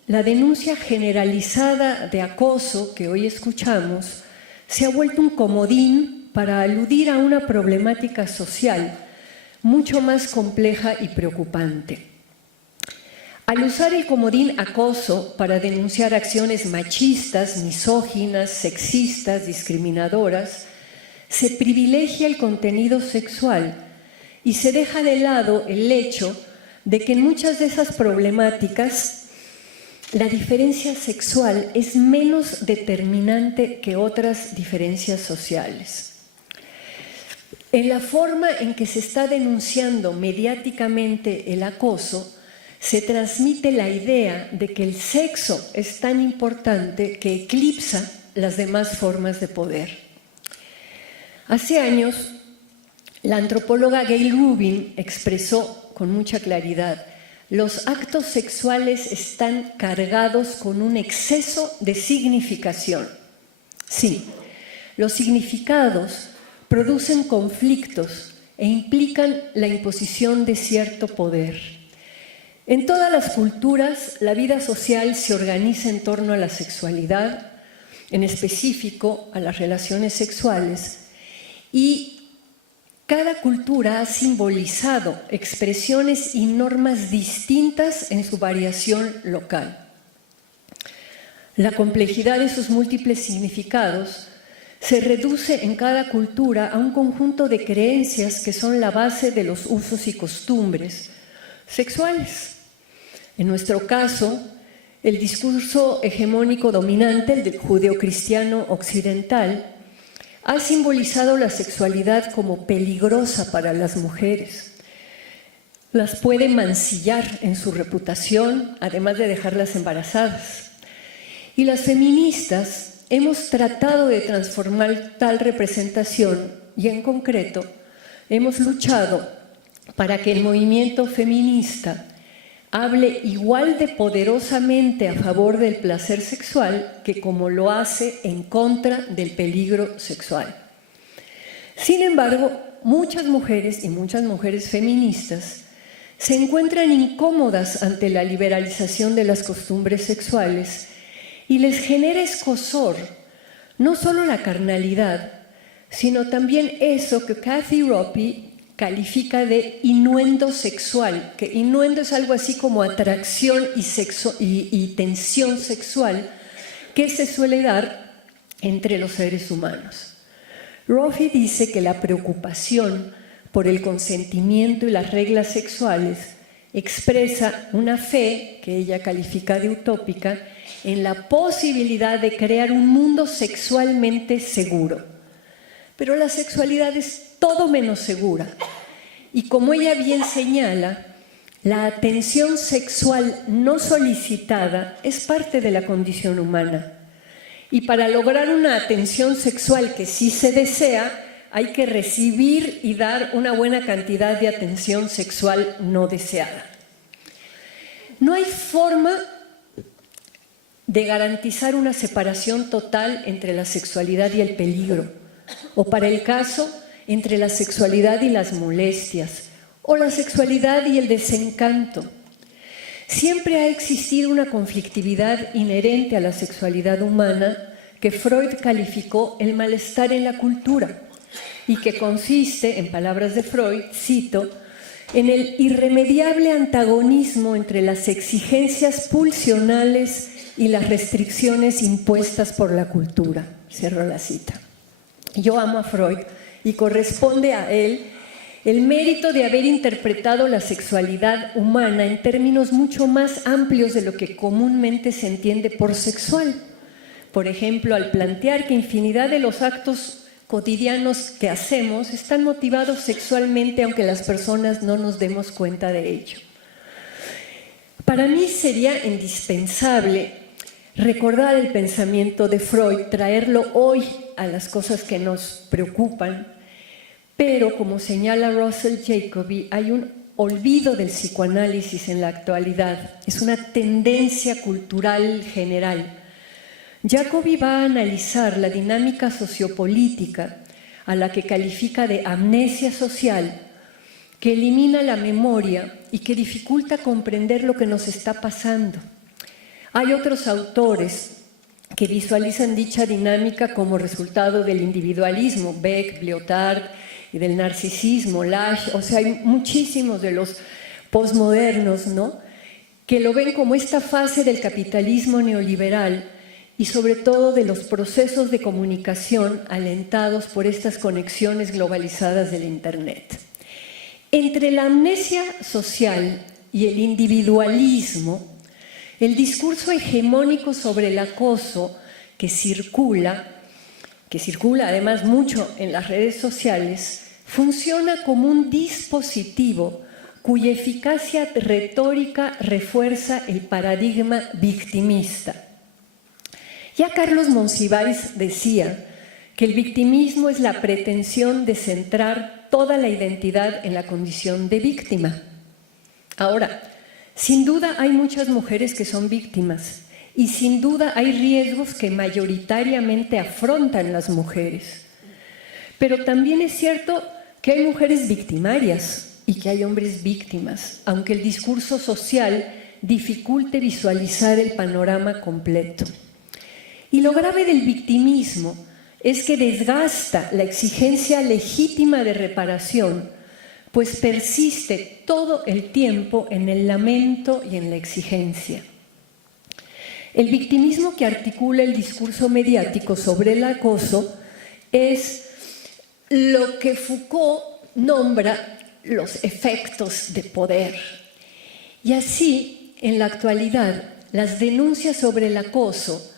la denuncia generalizada de acoso que hoy escuchamos se ha vuelto un comodín para aludir a una problemática social mucho más compleja y preocupante. Al usar el comodín acoso para denunciar acciones machistas, misóginas, sexistas, discriminadoras, se privilegia el contenido sexual y se deja de lado el hecho de que en muchas de esas problemáticas la diferencia sexual es menos determinante que otras diferencias sociales. En la forma en que se está denunciando mediáticamente el acoso, se transmite la idea de que el sexo es tan importante que eclipsa las demás formas de poder. Hace años, la antropóloga Gayle Rubin expresó con mucha claridad: los actos sexuales están cargados con un exceso de significación. Sí, los significados producen conflictos e implican la imposición de cierto poder. En todas las culturas, la vida social se organiza en torno a la sexualidad, en específico a las relaciones sexuales, y cada cultura ha simbolizado expresiones y normas distintas en su variación local. La complejidad de sus múltiples significados se reduce en cada cultura a un conjunto de creencias que son la base de los usos y costumbres sexuales. En nuestro caso, el discurso hegemónico dominante, el del judeocristiano occidental, ha simbolizado la sexualidad como peligrosa para las mujeres. Las puede mancillar en su reputación, además de dejarlas embarazadas. Y las feministas hemos tratado de transformar tal representación y, en concreto, hemos luchado para que el movimiento feminista hable igual de poderosamente a favor del placer sexual que como lo hace en contra del peligro sexual. Sin embargo, muchas mujeres y muchas mujeres feministas se encuentran incómodas ante la liberalización de las costumbres sexuales y les genera escozor no solo la carnalidad, sino también eso que Kathy Roppy califica de innuendo sexual, que innuendo es algo así como atracción y tensión sexual que se suele dar entre los seres humanos. Roppy dice que la preocupación por el consentimiento y las reglas sexuales expresa una fe, que ella califica de utópica, en la posibilidad de crear un mundo sexualmente seguro. Pero la sexualidad es todo menos segura. Y como ella bien señala, la atención sexual no solicitada es parte de la condición humana. Y para lograr una atención sexual que sí se desea, hay que recibir y dar una buena cantidad de atención sexual no deseada. No hay forma de garantizar una separación total entre la sexualidad y el peligro, o para el caso, entre la sexualidad y las molestias, o la sexualidad y el desencanto. Siempre ha existido una conflictividad inherente a la sexualidad humana que Freud calificó el malestar en la cultura y que consiste, en palabras de Freud, cito, en el irremediable antagonismo entre las exigencias pulsionales y las restricciones impuestas por la cultura. Cierro la cita. Yo amo a Freud y corresponde a él el mérito de haber interpretado la sexualidad humana en términos mucho más amplios de lo que comúnmente se entiende por sexual. Por ejemplo, al plantear que infinidad de los actos cotidianos que hacemos están motivados sexualmente, aunque las personas no nos demos cuenta de ello. Para mí sería indispensable recordar el pensamiento de Freud, traerlo hoy a las cosas que nos preocupan, pero como señala Russell Jacoby, hay un olvido del psicoanálisis en la actualidad, es una tendencia cultural general. Jacoby va a analizar la dinámica sociopolítica a la que califica de amnesia social, que elimina la memoria y que dificulta comprender lo que nos está pasando. Hay otros autores que visualizan dicha dinámica como resultado del individualismo, Beck, Lyotard, y del narcisismo, Lasch, o sea, hay muchísimos de los posmodernos, ¿no?, que lo ven como esta fase del capitalismo neoliberal y sobre todo de los procesos de comunicación alentados por estas conexiones globalizadas del Internet. Entre la amnesia social y el individualismo, el discurso hegemónico sobre el acoso que circula además mucho en las redes sociales, funciona como un dispositivo cuya eficacia retórica refuerza el paradigma victimista. Ya Carlos Monsiváis decía que el victimismo es la pretensión de centrar toda la identidad en la condición de víctima. Ahora, sin duda hay muchas mujeres que son víctimas y sin duda hay riesgos que mayoritariamente afrontan las mujeres. Pero también es cierto que hay mujeres victimarias y que hay hombres víctimas, aunque el discurso social dificulte visualizar el panorama completo. Y lo grave del victimismo es que desgasta la exigencia legítima de reparación, pues persiste todo el tiempo en el lamento y en la exigencia. El victimismo que articula el discurso mediático sobre el acoso es lo que Foucault nombra los efectos de poder. Y así, en la actualidad, las denuncias sobre el acoso,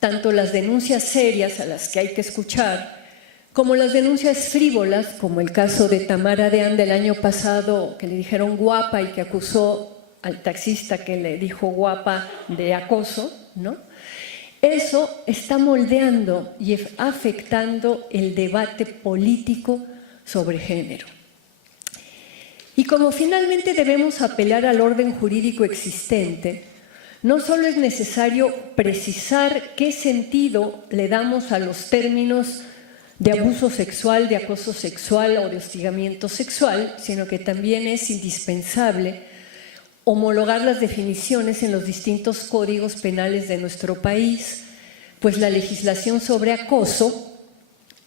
tanto las denuncias serias a las que hay que escuchar, como las denuncias frívolas, como el caso de Tamara Deán del año pasado, que le dijeron guapa y que acusó al taxista que le dijo guapa de acoso, ¿no? Eso está moldeando y afectando el debate político sobre género. Y como finalmente debemos apelar al orden jurídico existente, no solo es necesario precisar qué sentido le damos a los términos de abuso sexual, de acoso sexual o de hostigamiento sexual, sino que también es indispensable homologar las definiciones en los distintos códigos penales de nuestro país, pues la legislación sobre acoso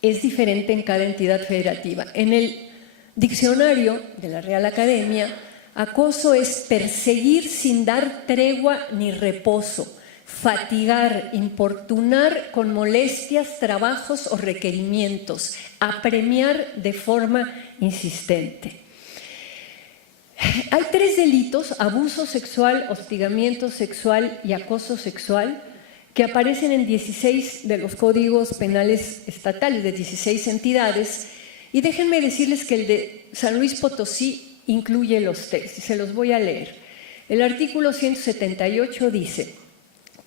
es diferente en cada entidad federativa. En el diccionario de la Real Academia, acoso es perseguir sin dar tregua ni reposo, fatigar, importunar con molestias, trabajos o requerimientos, apremiar de forma insistente. Hay 3 delitos: abuso sexual, hostigamiento sexual y acoso sexual, que aparecen en 16 de los códigos penales estatales de 16 entidades. Y déjenme decirles que el de San Luis Potosí incluye los 3, y se los voy a leer. El artículo 178 dice: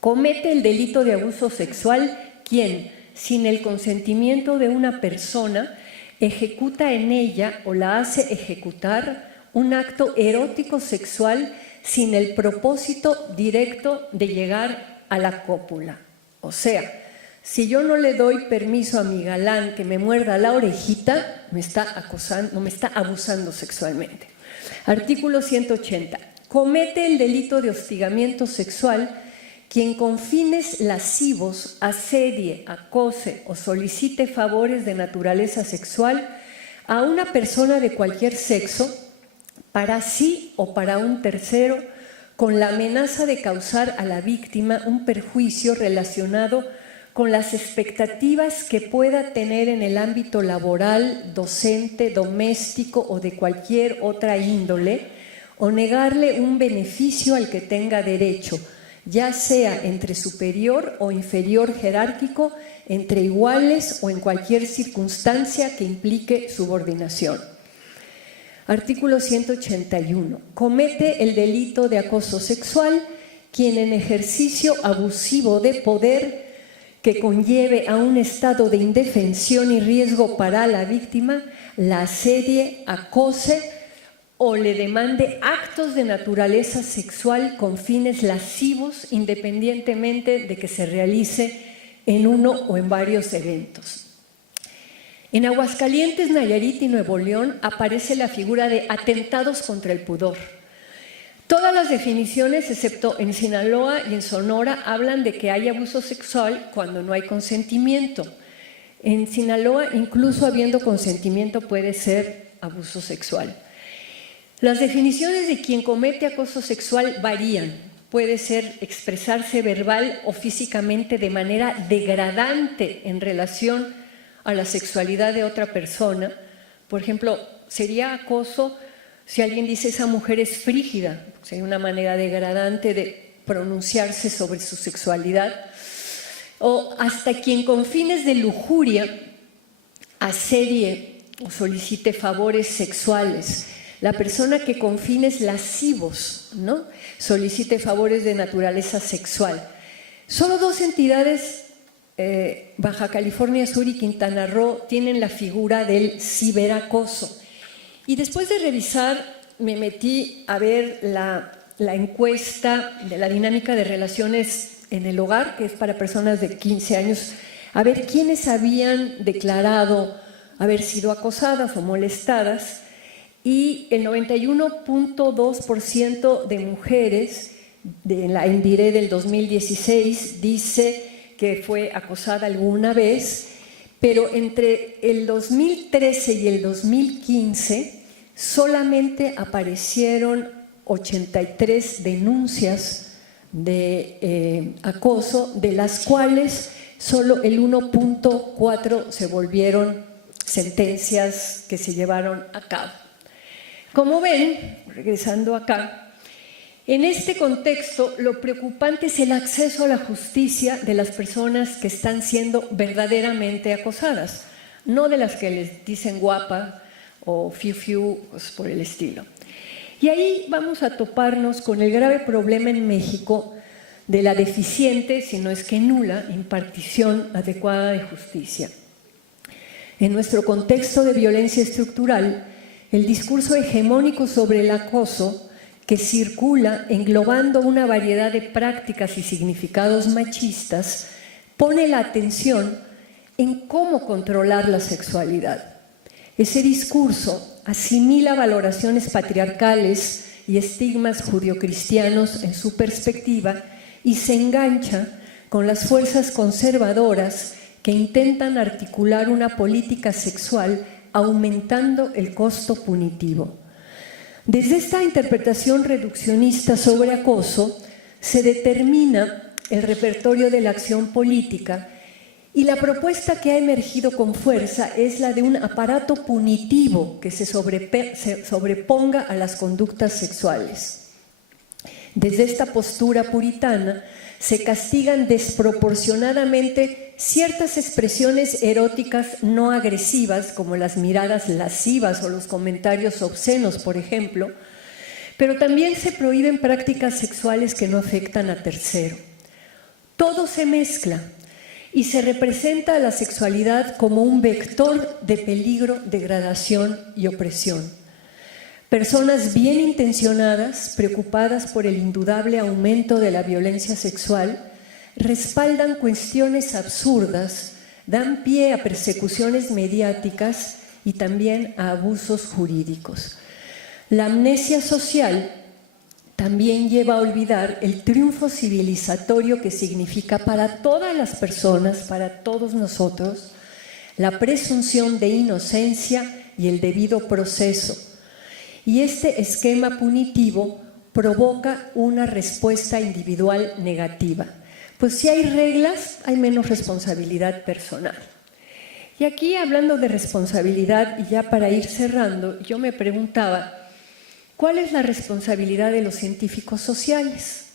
comete el delito de abuso sexual quien, sin el consentimiento de una persona, ejecuta en ella o la hace ejecutar un acto erótico sexual sin el propósito directo de llegar a la cópula. O sea, si yo no le doy permiso a mi galán que me muerda la orejita, me está acosando, me está abusando sexualmente. Artículo 180. Comete el delito de hostigamiento sexual quien con fines lascivos asedie, acose o solicite favores de naturaleza sexual a una persona de cualquier sexo para sí o para un tercero, con la amenaza de causar a la víctima un perjuicio relacionado con las expectativas que pueda tener en el ámbito laboral, docente, doméstico o de cualquier otra índole, o negarle un beneficio al que tenga derecho, ya sea entre superior o inferior jerárquico, entre iguales o en cualquier circunstancia que implique subordinación. Artículo 181. Comete el delito de acoso sexual quien en ejercicio abusivo de poder que conlleve a un estado de indefensión y riesgo para la víctima, la asedie, acose o le demande actos de naturaleza sexual con fines lascivos, independientemente de que se realice en uno o en varios eventos. En Aguascalientes, Nayarit y Nuevo León aparece la figura de atentados contra el pudor. Todas las definiciones, excepto en Sinaloa y en Sonora, hablan de que hay abuso sexual cuando no hay consentimiento. En Sinaloa, incluso habiendo consentimiento, puede ser abuso sexual. Las definiciones de quien comete acoso sexual varían. Puede ser expresarse verbal o físicamente de manera degradante en relación a la sexualidad de otra persona. Por ejemplo, sería acoso si alguien dice esa mujer es frígida, sería una manera degradante de pronunciarse sobre su sexualidad. O hasta quien con fines de lujuria asedie o solicite favores sexuales. La persona que con fines lascivos, ¿no?, solicite favores de naturaleza sexual. Solo 2 entidades, Baja California Sur y Quintana Roo, tienen la figura del ciberacoso. Y después de revisar, me metí a ver la encuesta de la dinámica de relaciones en el hogar, que es para personas de 15 años, a ver quiénes habían declarado haber sido acosadas o molestadas, y el 91.2% de mujeres de la ENDIRE del 2016 dice que fue acosada alguna vez, pero entre el 2013 y el 2015 solamente aparecieron 83 denuncias de acoso, de las cuales solo el 1.4 se volvieron sentencias que se llevaron a cabo. Como ven, regresando acá, en este contexto lo preocupante es el acceso a la justicia de las personas que están siendo verdaderamente acosadas, no de las que les dicen guapa o fiu fiu, pues por el estilo. Y ahí vamos a toparnos con el grave problema en México de la deficiente, si no es que nula, impartición adecuada de justicia. En nuestro contexto de violencia estructural, el discurso hegemónico sobre el acoso, que circula englobando una variedad de prácticas y significados machistas, pone la atención en cómo controlar la sexualidad. Ese discurso asimila valoraciones patriarcales y estigmas judio-cristianos en su perspectiva y se engancha con las fuerzas conservadoras que intentan articular una política sexual aumentando el costo punitivo. Desde esta interpretación reduccionista sobre acoso se determina el repertorio de la acción política y la propuesta que ha emergido con fuerza es la de un aparato punitivo que se sobreponga a las conductas sexuales. Desde esta postura puritana se castigan desproporcionadamente ciertas expresiones eróticas no agresivas, como las miradas lascivas o los comentarios obscenos, por ejemplo, pero también se prohíben prácticas sexuales que no afectan a tercero. Todo se mezcla y se representa a la sexualidad como un vector de peligro, degradación y opresión. Personas bien intencionadas, preocupadas por el indudable aumento de la violencia sexual, respaldan cuestiones absurdas, dan pie a persecuciones mediáticas y también a abusos jurídicos. La amnesia social también lleva a olvidar el triunfo civilizatorio que significa para todas las personas, para todos nosotros, la presunción de inocencia y el debido proceso. Y este esquema punitivo provoca una respuesta individual negativa. Pues si hay reglas, hay menos responsabilidad personal. Y aquí, hablando de responsabilidad, y ya para ir cerrando, yo me preguntaba, ¿cuál es la responsabilidad de los científicos sociales?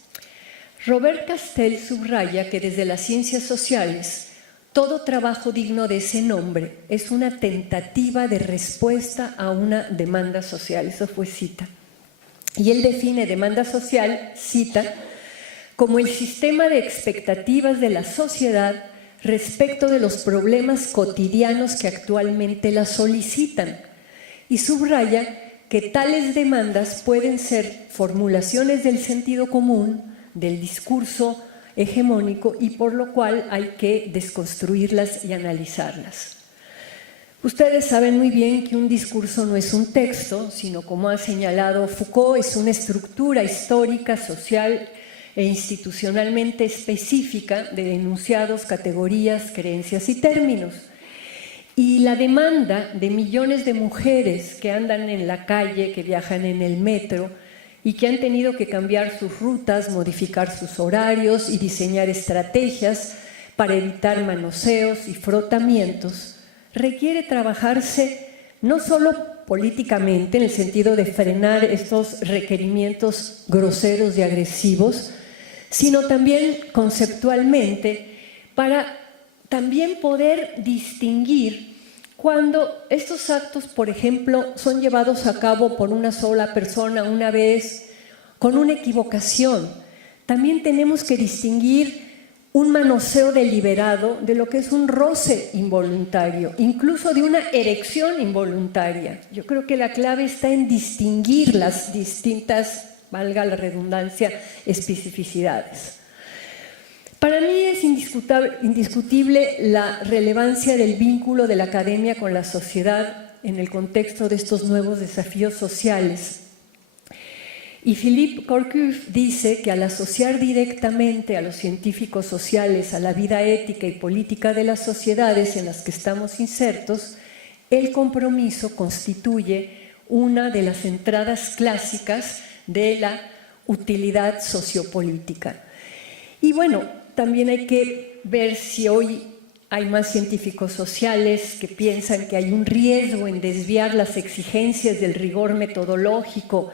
Robert Castell subraya que desde las ciencias sociales, todo trabajo digno de ese nombre es una tentativa de respuesta a una demanda social. Eso fue cita. Y él define demanda social, cita, como el sistema de expectativas de la sociedad respecto de los problemas cotidianos que actualmente la solicitan. Y subraya que tales demandas pueden ser formulaciones del sentido común, del discurso hegemónico, y por lo cual hay que desconstruirlas y analizarlas. Ustedes saben muy bien que un discurso no es un texto, sino, como ha señalado Foucault, es una estructura histórica, social e institucionalmente específica de enunciados, categorías, creencias y términos. Y la demanda de millones de mujeres que andan en la calle, que viajan en el metro y que han tenido que cambiar sus rutas, modificar sus horarios y diseñar estrategias para evitar manoseos y frotamientos, requiere trabajarse no solo políticamente, en el sentido de frenar estos requerimientos groseros y agresivos, sino también conceptualmente para también poder distinguir cuando estos actos, por ejemplo, son llevados a cabo por una sola persona una vez, con una equivocación. También tenemos que distinguir un manoseo deliberado de lo que es un roce involuntario, incluso de una erección involuntaria. Yo creo que la clave está en distinguir las distintas, valga la redundancia, especificidades. Para mí es indiscutible la relevancia del vínculo de la academia con la sociedad en el contexto de estos nuevos desafíos sociales. Y Philippe Courcouff dice que al asociar directamente a los científicos sociales a la vida ética y política de las sociedades en las que estamos insertos, el compromiso constituye una de las entradas clásicas de la utilidad sociopolítica. Y bueno, también hay que ver si hoy hay más científicos sociales que piensan que hay un riesgo en desviar las exigencias del rigor metodológico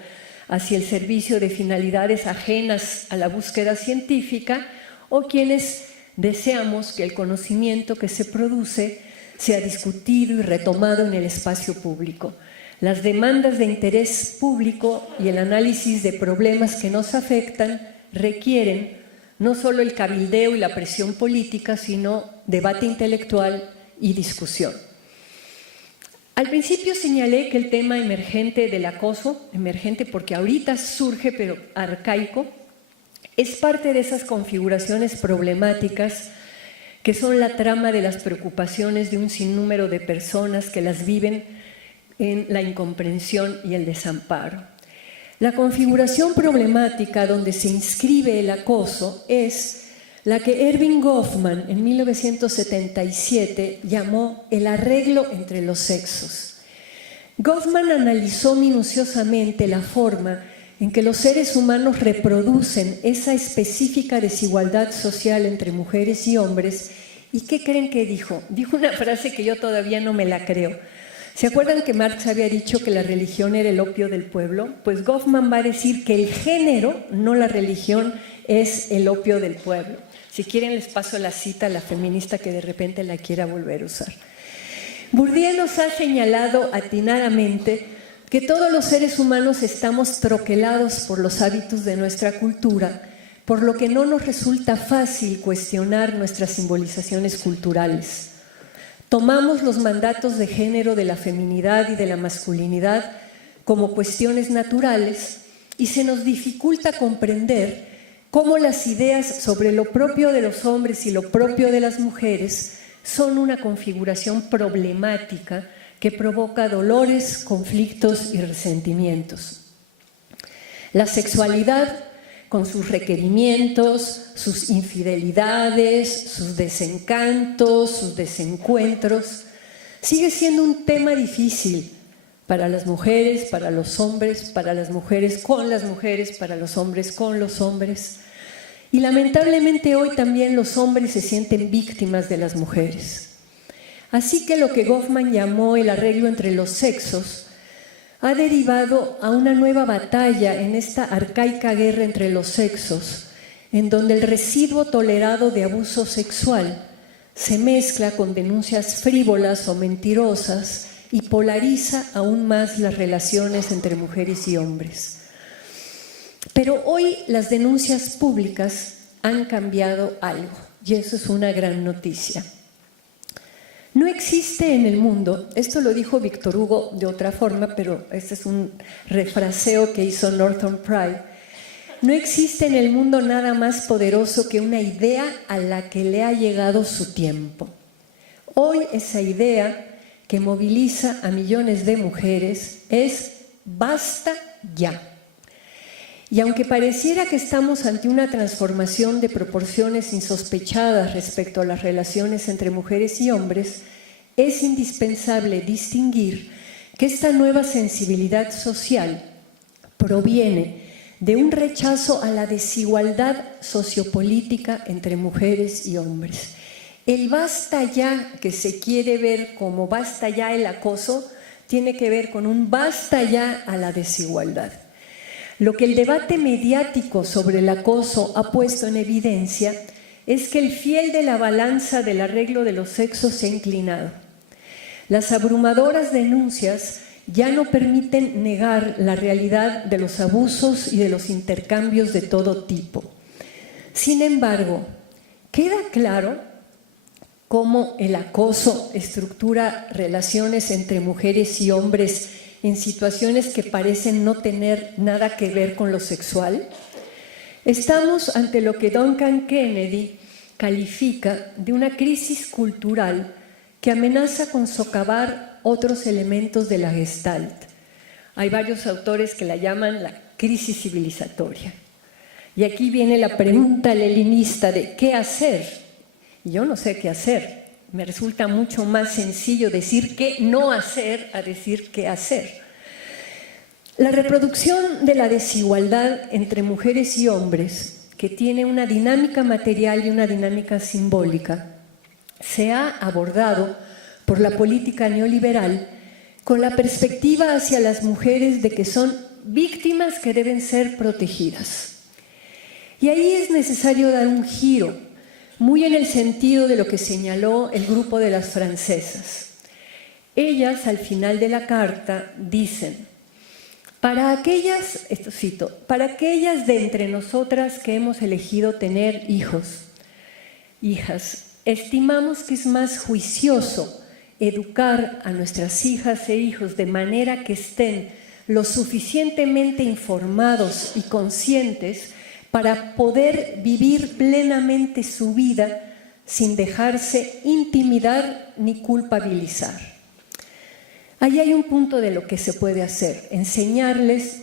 hacia el servicio de finalidades ajenas a la búsqueda científica, o quienes deseamos que el conocimiento que se produce sea discutido y retomado en el espacio público. Las demandas de interés público y el análisis de problemas que nos afectan requieren no solo el cabildeo y la presión política, sino debate intelectual y discusión. Al principio señalé que el tema emergente del acoso, emergente porque ahorita surge pero arcaico, es parte de esas configuraciones problemáticas que son la trama de las preocupaciones de un sinnúmero de personas que las viven en la incomprensión y el desamparo. La configuración problemática donde se inscribe el acoso es la que Erving Goffman en 1977 llamó el arreglo entre los sexos. Goffman analizó minuciosamente la forma en que los seres humanos reproducen esa específica desigualdad social entre mujeres y hombres. ¿Y qué creen que dijo? Dijo una frase que yo todavía no me la creo. ¿Se acuerdan que Marx había dicho que la religión era el opio del pueblo? Pues Goffman va a decir que el género, no la religión, es el opio del pueblo. Si quieren les paso la cita a la feminista que de repente la quiera volver a usar. Bourdieu nos ha señalado atinadamente que todos los seres humanos estamos troquelados por los hábitos de nuestra cultura, por lo que no nos resulta fácil cuestionar nuestras simbolizaciones culturales. Tomamos los mandatos de género de la feminidad y de la masculinidad como cuestiones naturales y se nos dificulta comprender cómo las ideas sobre lo propio de los hombres y lo propio de las mujeres son una configuración problemática que provoca dolores, conflictos y resentimientos. La sexualidad, con sus requerimientos, sus infidelidades, sus desencantos, sus desencuentros, sigue siendo un tema difícil para las mujeres, para los hombres, para las mujeres con las mujeres, para los hombres con los hombres. Y lamentablemente hoy también los hombres se sienten víctimas de las mujeres. Así que lo que Goffman llamó el arreglo entre los sexos ha derivado a una nueva batalla en esta arcaica guerra entre los sexos, en donde el residuo tolerado de abuso sexual se mezcla con denuncias frívolas o mentirosas y polariza aún más las relaciones entre mujeres y hombres. Pero hoy las denuncias públicas han cambiado algo, y eso es una gran noticia. No existe en el mundo, esto lo dijo Víctor Hugo de otra forma, pero este es un refraseo que hizo Norton Pride, no existe en el mundo nada más poderoso que una idea a la que le ha llegado su tiempo. Hoy esa idea que moviliza a millones de mujeres es basta ya. Y aunque pareciera que estamos ante una transformación de proporciones insospechadas respecto a las relaciones entre mujeres y hombres, es indispensable distinguir que esta nueva sensibilidad social proviene de un rechazo a la desigualdad sociopolítica entre mujeres y hombres. El basta ya que se quiere ver como basta ya el acoso tiene que ver con un basta ya a la desigualdad. Lo que el debate mediático sobre el acoso ha puesto en evidencia es que el fiel de la balanza del arreglo de los sexos se ha inclinado. Las abrumadoras denuncias ya no permiten negar la realidad de los abusos y de los intercambios de todo tipo. Sin embargo, queda claro cómo el acoso estructura relaciones entre mujeres y hombres en situaciones que parecen no tener nada que ver con lo sexual. Estamos ante lo que Duncan Kennedy califica de una crisis cultural que amenaza con socavar otros elementos de la Gestalt. Hay varios autores que la llaman la crisis civilizatoria. Y aquí viene la pregunta leninista de ¿qué hacer? Yo no sé qué hacer. Me resulta mucho más sencillo decir qué no hacer a decir qué hacer. La reproducción de la desigualdad entre mujeres y hombres, que tiene una dinámica material y una dinámica simbólica, se ha abordado por la política neoliberal con la perspectiva hacia las mujeres de que son víctimas que deben ser protegidas. Y ahí es necesario dar un giro, muy en el sentido de lo que señaló el grupo de las francesas. Ellas, al final de la carta, dicen: para aquellas, esto cito, para aquellas de entre nosotras que hemos elegido tener hijos, hijas, estimamos que es más juicioso educar a nuestras hijas e hijos de manera que estén lo suficientemente informados y conscientes para poder vivir plenamente su vida sin dejarse intimidar ni culpabilizar. Ahí hay un punto de lo que se puede hacer: enseñarles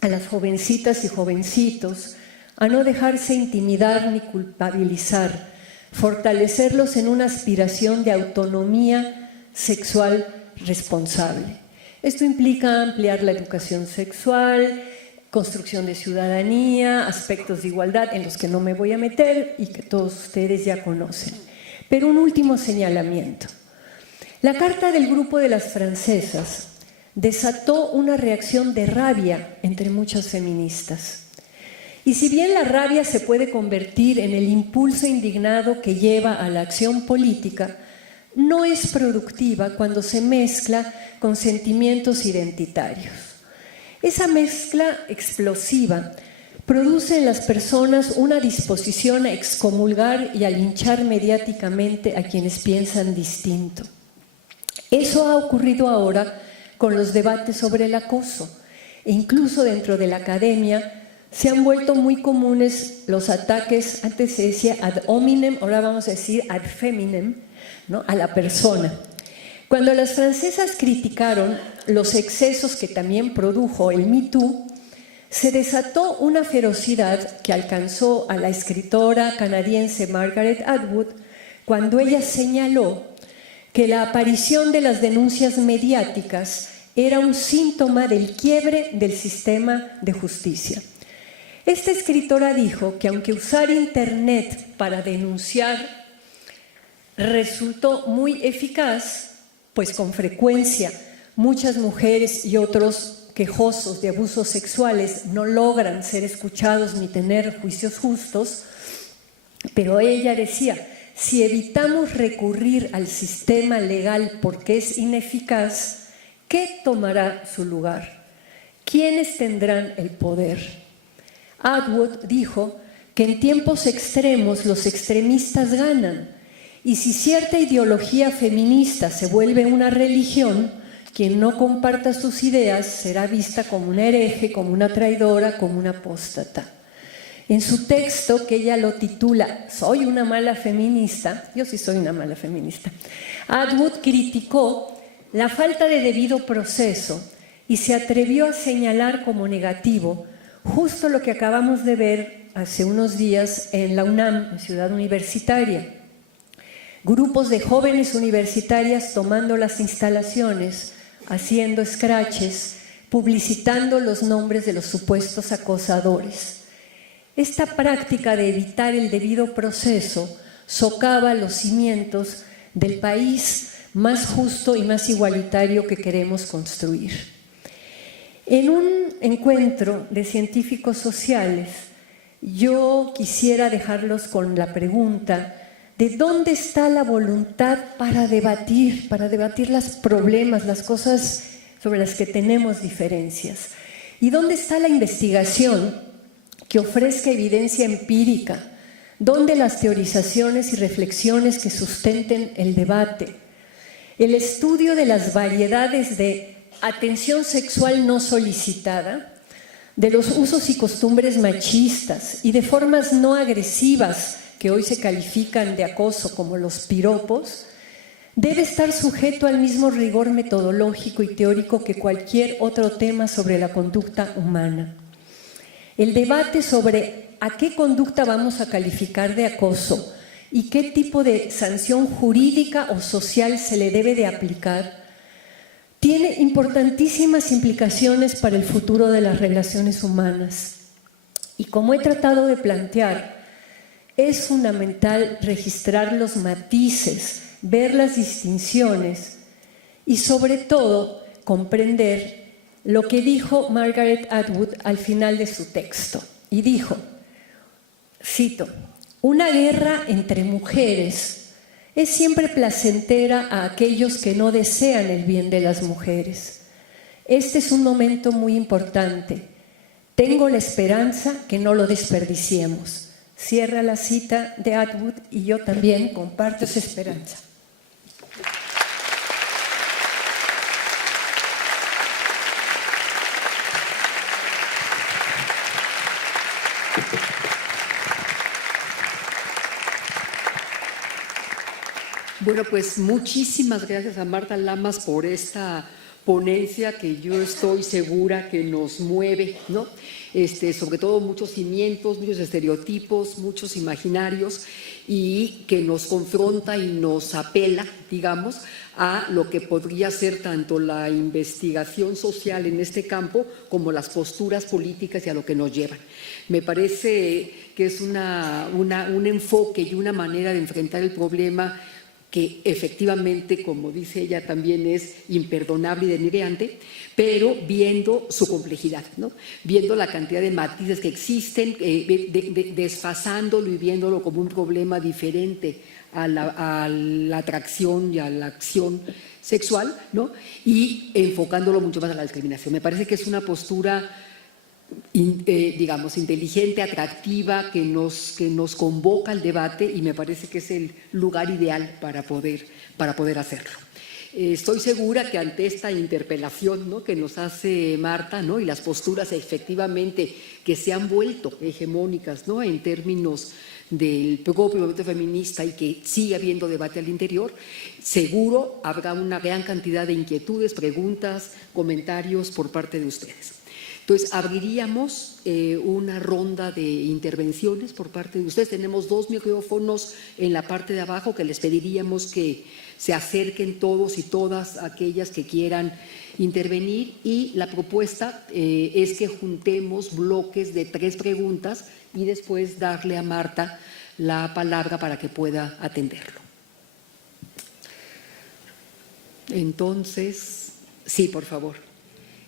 a las jovencitas y jovencitos a no dejarse intimidar ni culpabilizar, fortalecerlos en una aspiración de autonomía sexual responsable. Esto implica ampliar la educación sexual, construcción de ciudadanía, aspectos de igualdad en los que no me voy a meter y que todos ustedes ya conocen. Pero un último señalamiento. La carta del grupo de las francesas desató una reacción de rabia entre muchas feministas. Y si bien la rabia se puede convertir en el impulso indignado que lleva a la acción política, no es productiva cuando se mezcla con sentimientos identitarios. Esa mezcla explosiva produce en las personas una disposición a excomulgar y a linchar mediáticamente a quienes piensan distinto. Eso ha ocurrido ahora con los debates sobre el acoso, e incluso dentro de la academia se han vuelto muy comunes los ataques. Antes se decía ad hominem, ahora vamos a decir ad feminem, ¿no?, a la persona. Cuando las francesas criticaron los excesos que también produjo el Me Too, se desató una ferocidad que alcanzó a la escritora canadiense Margaret Atwood cuando ella señaló que la aparición de las denuncias mediáticas era un síntoma del quiebre del sistema de justicia. Esta escritora dijo que aunque usar Internet para denunciar resultó muy eficaz, pues con frecuencia muchas mujeres y otros quejosos de abusos sexuales no logran ser escuchados ni tener juicios justos, pero ella decía: si evitamos recurrir al sistema legal porque es ineficaz, ¿qué tomará su lugar? ¿Quiénes tendrán el poder? Atwood dijo que en tiempos extremos los extremistas ganan, y si cierta ideología feminista se vuelve una religión, quien no comparta sus ideas será vista como una hereje, como una traidora, como una apóstata. En su texto, que ella lo titula «Soy una mala feminista», yo sí soy una mala feminista, Atwood criticó la falta de debido proceso y se atrevió a señalar como negativo justo lo que acabamos de ver hace unos días en la UNAM, en Ciudad Universitaria. Grupos de jóvenes universitarias tomando las instalaciones, haciendo scratches, publicitando los nombres de los supuestos acosadores. Esta práctica de evitar el debido proceso socava los cimientos del país más justo y más igualitario que queremos construir. En un encuentro de científicos sociales, yo quisiera dejarlos con la pregunta: ¿de dónde está la voluntad para debatir los problemas, las cosas sobre las que tenemos diferencias? ¿Y dónde está la investigación que ofrezca evidencia empírica? ¿Dónde las teorizaciones y reflexiones que sustenten el debate? El estudio de las variedades de atención sexual no solicitada, de los usos y costumbres machistas y de formas no agresivas que hoy se califican de acoso, como los piropos, debe estar sujeto al mismo rigor metodológico y teórico que cualquier otro tema sobre la conducta humana. el debate sobre a qué conducta vamos a calificar de acoso y qué tipo de sanción jurídica o social se le debe de aplicar, tiene importantísimas implicaciones para el futuro de las relaciones humanas. Y como he tratado de plantear, es fundamental registrar los matices, ver las distinciones y sobre todo comprender lo que dijo Margaret Atwood al final de su texto. Y dijo, cito, «Una guerra entre mujeres es siempre placentera a aquellos que no desean el bien de las mujeres. Este es un momento muy importante. Tengo la esperanza que no lo desperdiciemos». Cierra la cita de Atwood y yo también comparto esa esperanza. Bueno, pues muchísimas gracias a Marta Lamas por esta ponencia que yo estoy segura que nos mueve, ¿no? Sobre todo muchos cimientos, muchos estereotipos, muchos imaginarios y que nos confronta y nos apela, digamos, a lo que podría ser tanto la investigación social en este campo como las posturas políticas y a lo que nos llevan. Me parece que es un enfoque y una manera de enfrentar el problema que efectivamente, como dice ella, también es imperdonable y denigrante, pero viendo su complejidad, ¿no? Viendo la cantidad de matices que existen, desfasándolo y viéndolo como un problema diferente a la atracción y a la acción sexual, ¿no? Y enfocándolo mucho más a la discriminación. Me parece que es una postura digamos, inteligente, atractiva, que nos convoca al debate y me parece que es el lugar ideal para poder hacerlo. Estoy segura que ante esta interpelación, ¿no?, que nos hace Marta, ¿no?, y las posturas efectivamente que se han vuelto hegemónicas, ¿no?, en términos del propio movimiento feminista y que sigue habiendo debate al interior, seguro habrá una gran cantidad de inquietudes, preguntas, comentarios por parte de ustedes. Entonces, abriríamos una ronda de intervenciones por parte de ustedes. Tenemos 2 micrófonos en la parte de abajo que les pediríamos que se acerquen todos y todas aquellas que quieran intervenir y la propuesta es que juntemos bloques de 3 preguntas y después darle a Marta la palabra para que pueda atenderlo. Entonces, sí, por favor.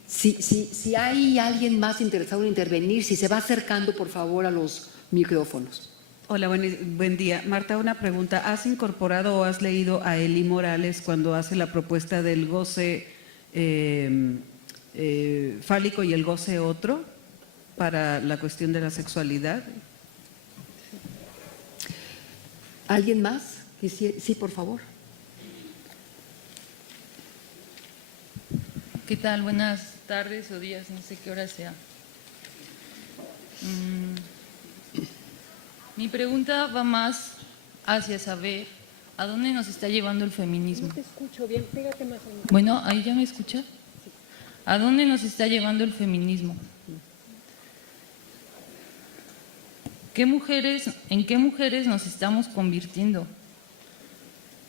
Si hay alguien más interesado en intervenir, si se va acercando, por favor, a los micrófonos. Hola, buen día. Marta, una pregunta. ¿Has incorporado o has leído a Eli Morales cuando hace la propuesta del goce fálico y el goce otro para la cuestión de la sexualidad? ¿Alguien más? Sí, por favor. ¿Qué tal? Buenas tardes o días, no sé qué hora sea. Mi pregunta va más hacia saber a dónde nos está llevando el feminismo. No te escucho bien, pégate más. Bueno, ¿ahí ya me escucha? ¿A dónde nos está llevando el feminismo? ¿En qué mujeres nos estamos convirtiendo?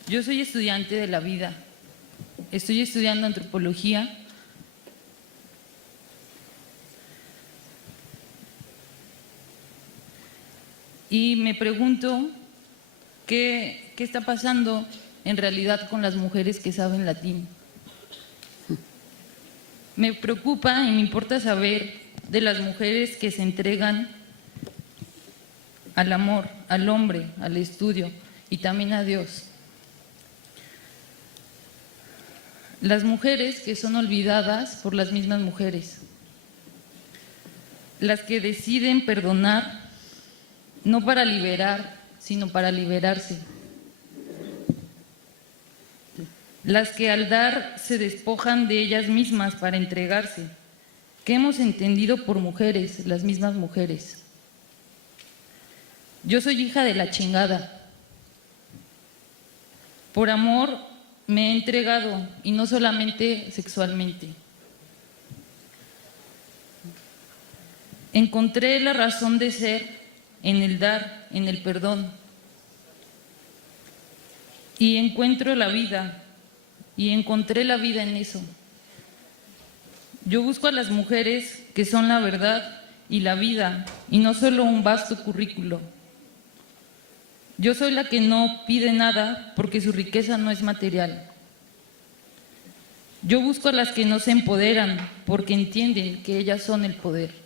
Yo soy estudiante de la vida. Estoy estudiando antropología. Y me pregunto qué está pasando en realidad con las mujeres que saben latín. Me preocupa y me importa saber de las mujeres que se entregan al amor, al hombre, al estudio y también a Dios. Las mujeres que son olvidadas por las mismas mujeres. Las que deciden perdonar no para liberar, sino para liberarse. Las que al dar se despojan de ellas mismas para entregarse. ¿Qué hemos entendido por mujeres, las mismas mujeres? Yo soy hija de la chingada. Por amor me he entregado, y no solamente sexualmente. Encontré la razón de ser en el dar, en el perdón. Y encuentro la vida, y encontré la vida en eso. Yo busco a las mujeres que son la verdad y la vida, y no solo un vasto currículo. Yo soy la que no pide nada porque su riqueza no es material. Yo busco a las que no se empoderan porque entienden que ellas son el poder.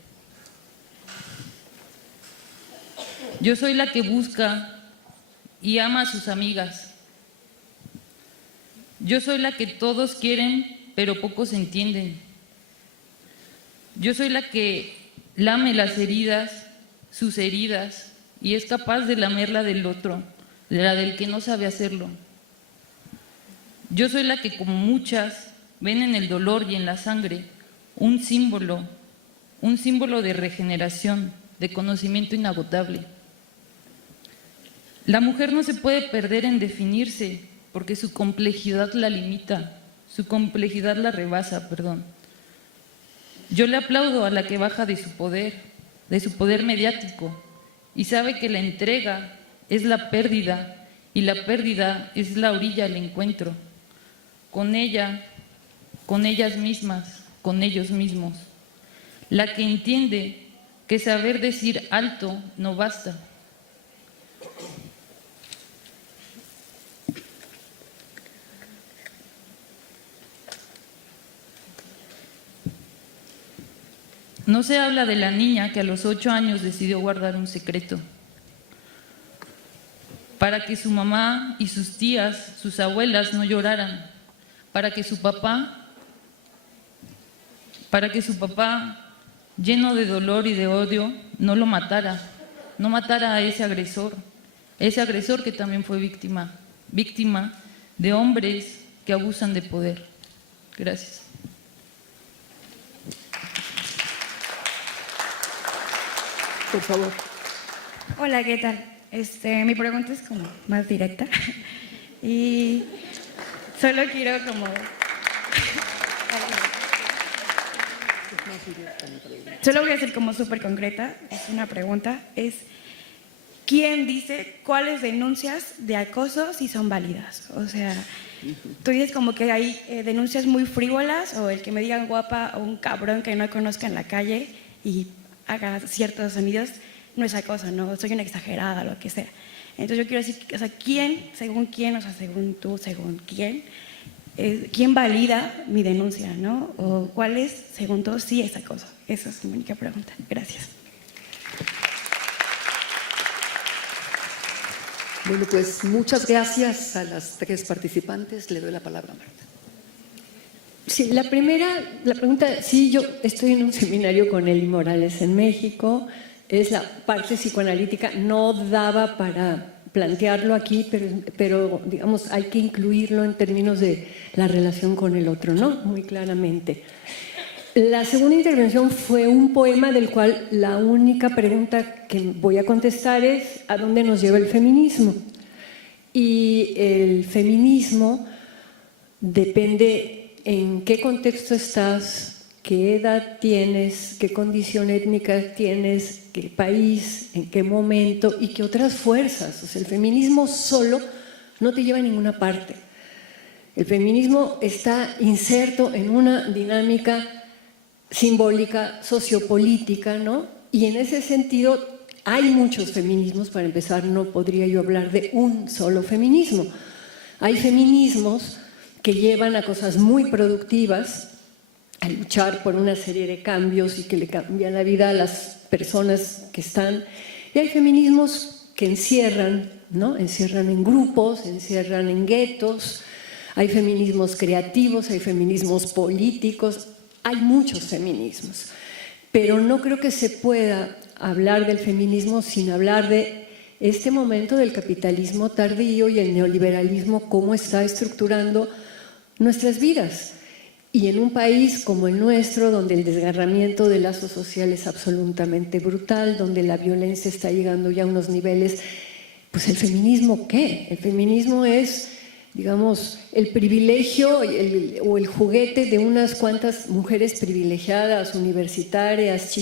Yo soy la que busca y ama a sus amigas. Yo soy la que todos quieren, pero pocos entienden. Yo soy la que lame las heridas, sus heridas, y es capaz de lamer la del otro, de la del que no sabe hacerlo. Yo soy la que, como muchas, ven en el dolor y en la sangre un símbolo de regeneración, de conocimiento inagotable. La mujer no se puede perder en definirse porque su complejidad la limita, su complejidad la rebasa, perdón. Yo le aplaudo a la que baja de su poder mediático y sabe que la entrega es la pérdida y la pérdida es la orilla al encuentro con ella, con ellas mismas, con ellos mismos. La que entiende que saber decir alto no basta. No se habla de la niña que a los 8 años decidió guardar un secreto para que su mamá y sus tías, sus abuelas no lloraran, para que su papá, lleno de dolor y de odio, no lo matara, no matara a ese agresor que también fue víctima de hombres que abusan de poder. Gracias. Por favor. Hola, ¿qué tal? Mi pregunta es como más directa y solo quiero como... Solo voy a ser como súper concreta, es una pregunta, es ¿quién dice cuáles denuncias de acoso si son válidas? O sea, tú dices como que hay denuncias muy frívolas o el que me digan guapa o un cabrón que no conozca en la calle y haga ciertos sonidos, no es acoso, no soy una exagerada, lo que sea. Entonces yo quiero decir, o sea, ¿quién, según quién, o sea, según tú, según quién valida mi denuncia, ¿no? O cuál es, según tú, sí es acoso? Esa es mi única pregunta. Gracias. Bueno, pues muchas gracias a las 3 participantes. Le doy la palabra a Marta. Sí, la pregunta, sí, yo estoy en un seminario con Eli Morales en México, es la parte psicoanalítica, no daba para plantearlo aquí, pero digamos, hay que incluirlo en términos de la relación con el otro, ¿no? Muy claramente. La segunda intervención fue un poema del cual la única pregunta que voy a contestar es ¿a dónde nos lleva el feminismo? Y el feminismo depende en qué contexto estás, qué edad tienes, qué condición étnica tienes, qué país, en qué momento y qué otras fuerzas. O sea, el feminismo solo no te lleva a ninguna parte. El feminismo está inserto en una dinámica simbólica, sociopolítica, ¿no? Y en ese sentido hay muchos feminismos. Para empezar, no podría yo hablar de un solo feminismo. Hay feminismos que llevan a cosas muy productivas, a luchar por una serie de cambios y que le cambian la vida a las personas que están. Y hay feminismos que encierran, ¿no? Encierran en grupos, encierran en guetos. Hay feminismos creativos, hay feminismos políticos, hay muchos feminismos. Pero no creo que se pueda hablar del feminismo sin hablar de este momento del capitalismo tardío y el neoliberalismo, cómo está estructurando nuestras vidas. Y en un país como el nuestro, donde el desgarramiento de lazos sociales es absolutamente brutal, donde la violencia está llegando ya a unos niveles, pues el feminismo, ¿qué? El feminismo es digamos, el privilegio o el juguete de unas cuantas mujeres privilegiadas, universitarias,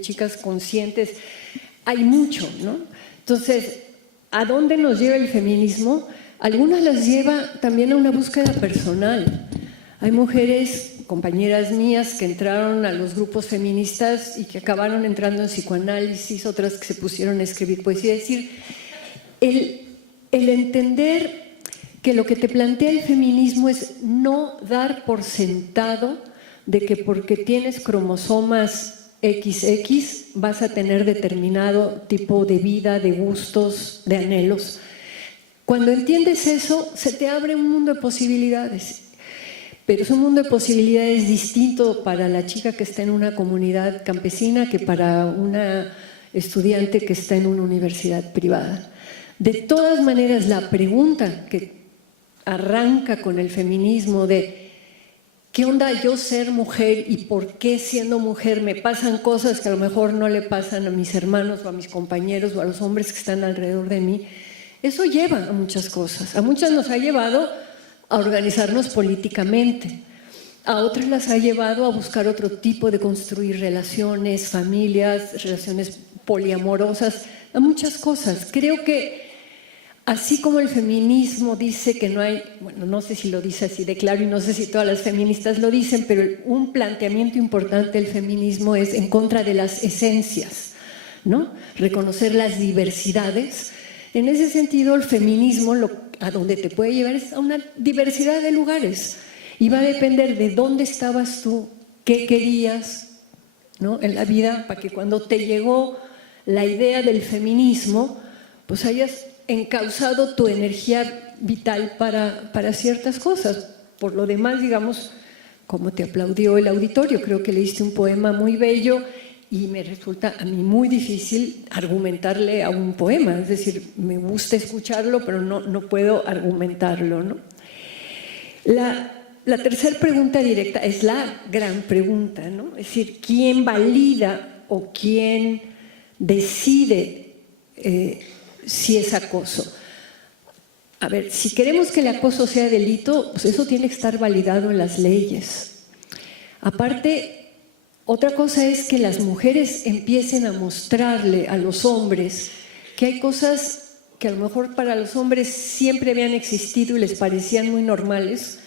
chicas conscientes. Hay mucho, ¿no? Entonces, ¿a dónde nos lleva el feminismo? Algunas las lleva también a una búsqueda personal. Hay mujeres, compañeras mías, que entraron a los grupos feministas y que acabaron entrando en psicoanálisis, otras que se pusieron a escribir poesía. Es decir, el entender que lo que te plantea el feminismo es no dar por sentado de que porque tienes cromosomas XX vas a tener determinado tipo de vida, de gustos, de anhelos. Cuando entiendes eso, se te abre un mundo de posibilidades. Pero es un mundo de posibilidades distinto para la chica que está en una comunidad campesina que para una estudiante que está en una universidad privada. De todas maneras, la pregunta que arranca con el feminismo de ¿qué onda yo ser mujer y por qué siendo mujer me pasan cosas que a lo mejor no le pasan a mis hermanos o a mis compañeros o a los hombres que están alrededor de mí? Eso lleva a muchas cosas. A muchas nos ha llevado a organizarnos políticamente, a otras las ha llevado a buscar otro tipo de construir relaciones, familias, relaciones poliamorosas, a muchas cosas. Creo que así como el feminismo dice que no hay, bueno, no sé si lo dice así de claro y no sé si todas las feministas lo dicen, pero un planteamiento importante del feminismo es en contra de las esencias, ¿no? Reconocer las diversidades. En ese sentido, el feminismo a donde te puede llevar es a una diversidad de lugares y va a depender de dónde estabas tú, qué querías, ¿no? En la vida, para que cuando te llegó la idea del feminismo, pues hayas encauzado tu energía vital para ciertas cosas. Por lo demás, digamos, como te aplaudió el auditorio, creo que leíste un poema muy bello y me resulta a mí muy difícil argumentarle a un poema, es decir, me gusta escucharlo, pero no puedo argumentarlo, ¿no? La tercera pregunta directa es la gran pregunta, ¿no? Es decir, ¿quién valida o quién decide si es acoso? A ver, si queremos que el acoso sea delito, pues eso tiene que estar validado en las leyes. Aparte, otra cosa es que las mujeres empiecen a mostrarle a los hombres que hay cosas que a lo mejor para los hombres siempre habían existido y les parecían muy normales,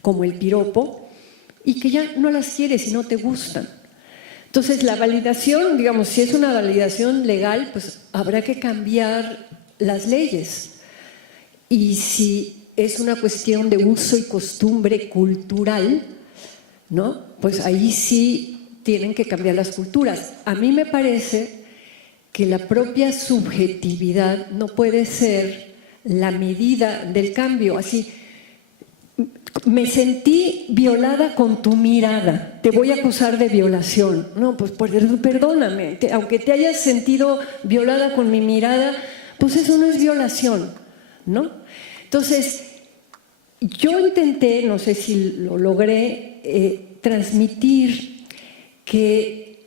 como el piropo, y que ya no las quieres y no te gustan. Entonces, la validación, digamos, si es una validación legal, pues habrá que cambiar las leyes. Y si es una cuestión de uso y costumbre cultural, ¿no? Pues ahí sí tienen que cambiar las culturas. A mí me parece que la propia subjetividad no puede ser la medida del cambio. Así, me sentí violada con tu mirada, te voy a acusar de violación. No, pues perdóname, aunque te hayas sentido violada con mi mirada, pues eso no es violación, ¿no? Entonces, yo intenté, no sé si lo logré, transmitir que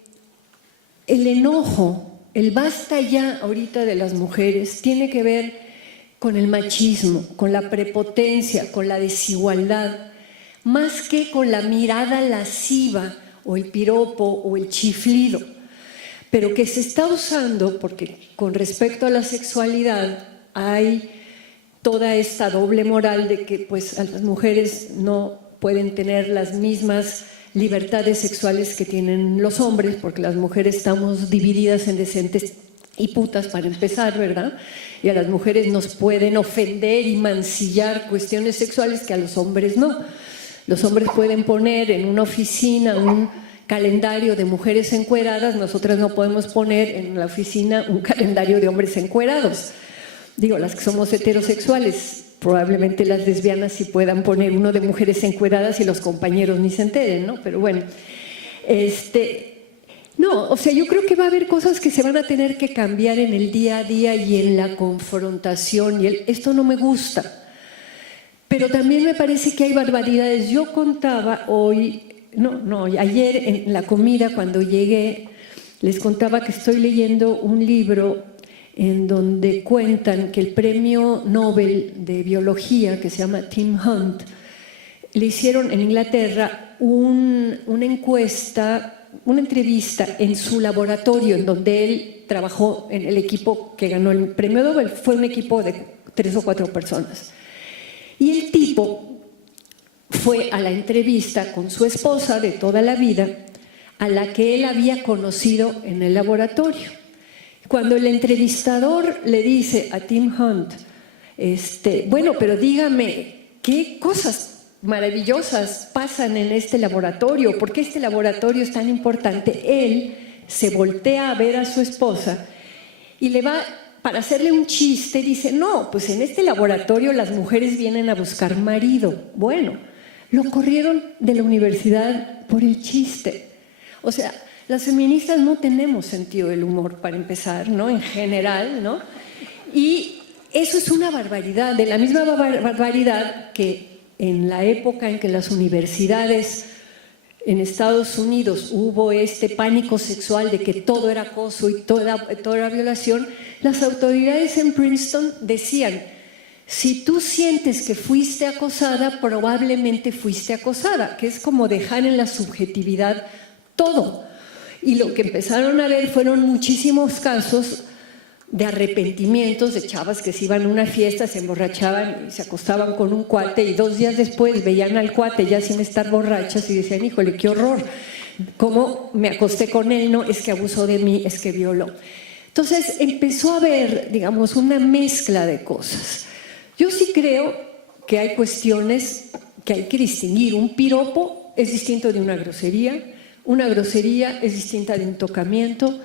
el enojo, el basta ya ahorita de las mujeres, tiene que ver con el machismo, con la prepotencia, con la desigualdad, más que con la mirada lasciva o el piropo o el chiflido, pero que se está usando porque con respecto a la sexualidad hay toda esta doble moral de que pues a las mujeres no pueden tener las mismas libertades sexuales que tienen los hombres, porque las mujeres estamos divididas en decentes y putas para empezar, ¿verdad? Y a las mujeres nos pueden ofender y mancillar cuestiones sexuales que a los hombres no. Los hombres pueden poner en una oficina un calendario de mujeres encueradas, nosotras no podemos poner en la oficina un calendario de hombres encuerados. Digo, las que somos heterosexuales, probablemente las lesbianas sí puedan poner uno de mujeres encueradas y los compañeros ni se enteren, ¿no? Pero bueno, no, o sea, yo creo que va a haber cosas que se van a tener que cambiar en el día a día y en la confrontación, y esto no me gusta. Pero también me parece que hay barbaridades. Yo contaba ayer en la comida cuando llegué, les contaba que estoy leyendo un libro en donde cuentan que el premio Nobel de Biología, que se llama Tim Hunt, le hicieron en Inglaterra una encuesta, una entrevista en su laboratorio, en donde él trabajó en el equipo que ganó el premio Nobel. Fue un equipo de 3 o 4 personas. Y el tipo fue a la entrevista con su esposa de toda la vida, a la que él había conocido en el laboratorio. Cuando el entrevistador le dice a Tim Hunt, bueno, pero dígame, ¿qué cosas maravillosas pasan en este laboratorio? ¿Por qué este laboratorio es tan importante? Él se voltea a ver a su esposa y le va, para hacerle un chiste, dice, no, pues en este laboratorio las mujeres vienen a buscar marido. Bueno, lo corrieron de la universidad por el chiste. O sea, las feministas no tenemos sentido del humor, para empezar, ¿no? En general, ¿no? Y eso es una barbaridad, de la misma barbaridad que en la época en que las universidades en Estados Unidos hubo este pánico sexual de que todo era acoso y toda era violación, las autoridades en Princeton decían, si tú sientes que fuiste acosada, probablemente fuiste acosada, que es como dejar en la subjetividad todo. Y lo que empezaron a ver fueron muchísimos casos de arrepentimientos de chavas que se iban a una fiesta, se emborrachaban y se acostaban con un cuate y 2 días después veían al cuate ya sin estar borrachas y decían, híjole, qué horror, ¿cómo me acosté con él? No, es que abusó de mí, es que violó. Entonces empezó a haber, digamos, una mezcla de cosas. Yo sí creo que hay cuestiones que hay que distinguir. Un piropo es distinto de una grosería es distinta de un tocamiento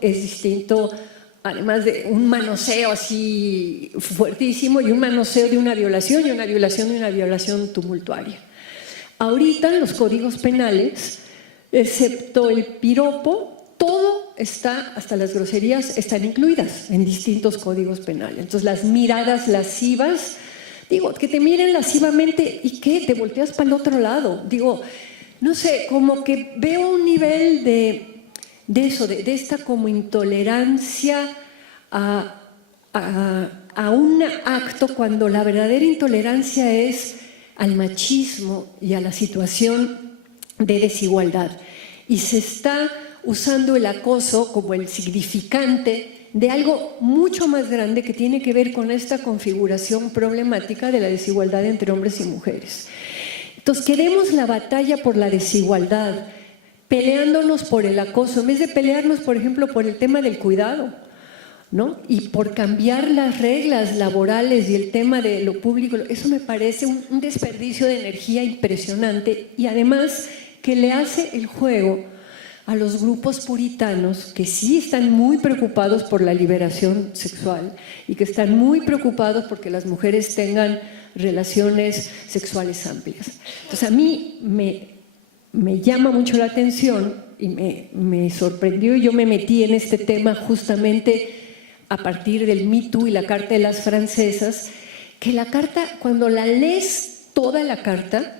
es distinto, además de un manoseo así fuertísimo, y un manoseo de una violación, y una violación de una violación tumultuaria. Ahorita en los códigos penales, excepto el piropo, todo está, hasta las groserías están incluidas en distintos códigos penales. Entonces las miradas lascivas, digo, que te miren lascivamente y ¿qué? Te volteas para el otro lado. Digo, no sé, como que veo un nivel de eso, de esta como intolerancia a un acto, cuando la verdadera intolerancia es al machismo y a la situación de desigualdad. Y se está usando el acoso como el significante de algo mucho más grande que tiene que ver con esta configuración problemática de la desigualdad entre hombres y mujeres. Entonces queremos la batalla por la desigualdad, peleándonos por el acoso, en vez de pelearnos, por ejemplo, por el tema del cuidado, ¿no? Y por cambiar las reglas laborales y el tema de lo público. Eso me parece un desperdicio de energía impresionante, y además que le hace el juego a los grupos puritanos que sí están muy preocupados por la liberación sexual y que están muy preocupados porque las mujeres tengan relaciones sexuales amplias. Entonces a mí me llama mucho la atención y me sorprendió, y yo me metí en este tema justamente a partir del Me Too y la Carta de las Francesas, que la carta, cuando la lees toda la carta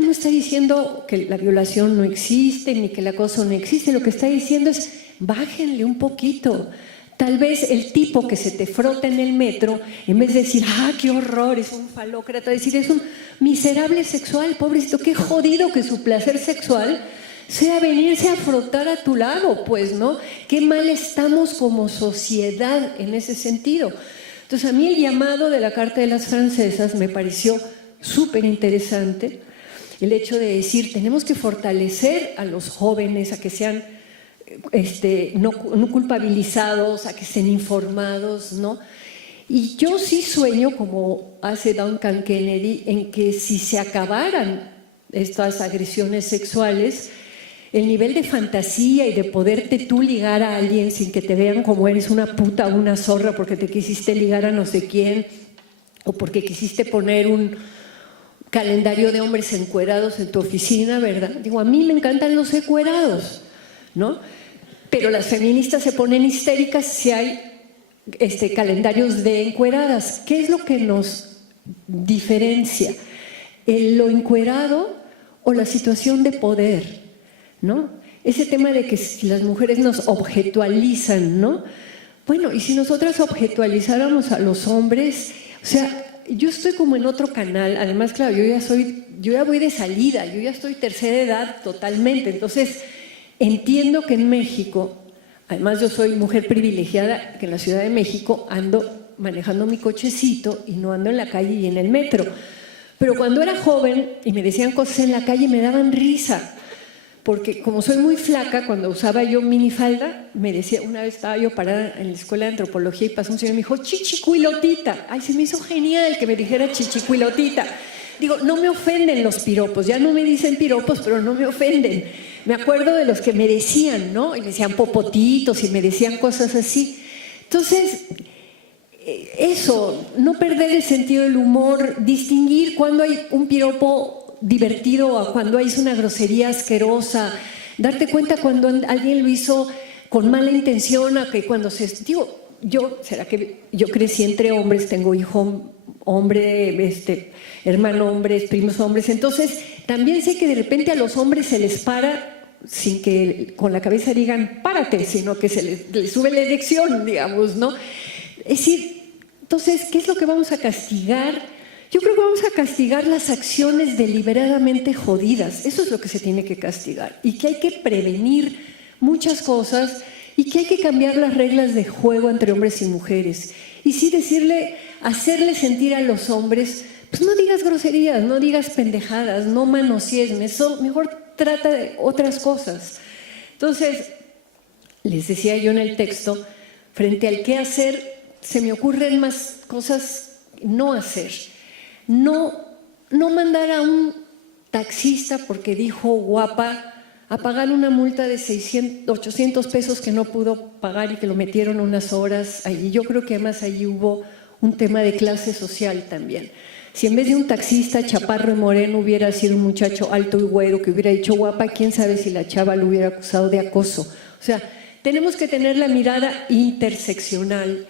no está diciendo que la violación no existe ni que el acoso no existe. Lo que está diciendo es bájenle un poquito. Tal vez el tipo que se te frota en el metro, en vez de decir, ¡ah, qué horror! Es un falócrata, decir, es un miserable sexual, pobrecito, qué jodido que su placer sexual sea venirse a frotar a tu lado, pues, ¿no? Qué mal estamos como sociedad en ese sentido. Entonces, a mí el llamado de la Carta de las Francesas me pareció súper interesante, el hecho de decir, tenemos que fortalecer a los jóvenes a que sean no culpabilizados, a que estén informados, ¿no? Y yo sí sueño, como hace Duncan Kennedy, en que si se acabaran estas agresiones sexuales, el nivel de fantasía y de poderte tú ligar a alguien sin que te vean como eres una puta o una zorra porque te quisiste ligar a no sé quién, o porque quisiste poner un calendario de hombres encuerados en tu oficina, ¿verdad? Digo, a mí me encantan los encuerados, ¿no? Pero las feministas se ponen histéricas si hay calendarios de encueradas. ¿Qué es lo que nos diferencia? ¿Lo encuerado o la situación de poder? ¿No? ese tema de que si las mujeres nos objetualizan, ¿no? Bueno, y si nosotras objetualizáramos a los hombres, o sea, yo estoy como en otro canal, además, claro, yo ya voy de salida, yo ya estoy tercera edad totalmente, entonces entiendo que en México, además yo soy mujer privilegiada, que en la Ciudad de México ando manejando mi cochecito y no ando en la calle y en el metro, pero cuando era joven y me decían cosas en la calle me daban risa, porque como soy muy flaca, cuando usaba yo minifalda, me decía, una vez estaba yo parada en la escuela de antropología y pasó un señor y me dijo, chichicuilotita. Ay, se me hizo genial que me dijera chichicuilotita. Digo, no me ofenden los piropos, ya no me dicen piropos, pero no me ofenden. Me acuerdo de los que me decían, ¿no? Y me decían popotitos y me decían cosas así. Entonces, eso, no perder el sentido del humor, distinguir cuando hay un piropo divertido a cuando hay una grosería asquerosa, darte cuenta cuando alguien lo hizo con mala intención, a que cuando se... Digo, será que yo crecí entre hombres, tengo hijo hombre, hermano hombres, primos hombres, entonces también sé que de repente a los hombres se les para sin que con la cabeza digan párate, sino que se les sube la erección, digamos, ¿no? Es decir, entonces, ¿qué es lo que vamos a castigar? Yo creo que vamos a castigar las acciones deliberadamente jodidas. Eso es lo que se tiene que castigar. Y que hay que prevenir muchas cosas y que hay que cambiar las reglas de juego entre hombres y mujeres. Y sí hacerle sentir a los hombres, pues no digas groserías, no digas pendejadas, no manosees, mejor trata de otras cosas. Entonces, les decía yo en el texto, frente al qué hacer, se me ocurren más cosas no hacer. No mandar a un taxista porque dijo guapa a pagar una multa de 800 pesos que no pudo pagar y que lo metieron unas horas allí. Yo creo que además allí hubo un tema de clase social también. Si en vez de un taxista chaparro y moreno hubiera sido un muchacho alto y güero que hubiera dicho guapa, quién sabe si la chava lo hubiera acusado de acoso. O sea, tenemos que tener la mirada interseccional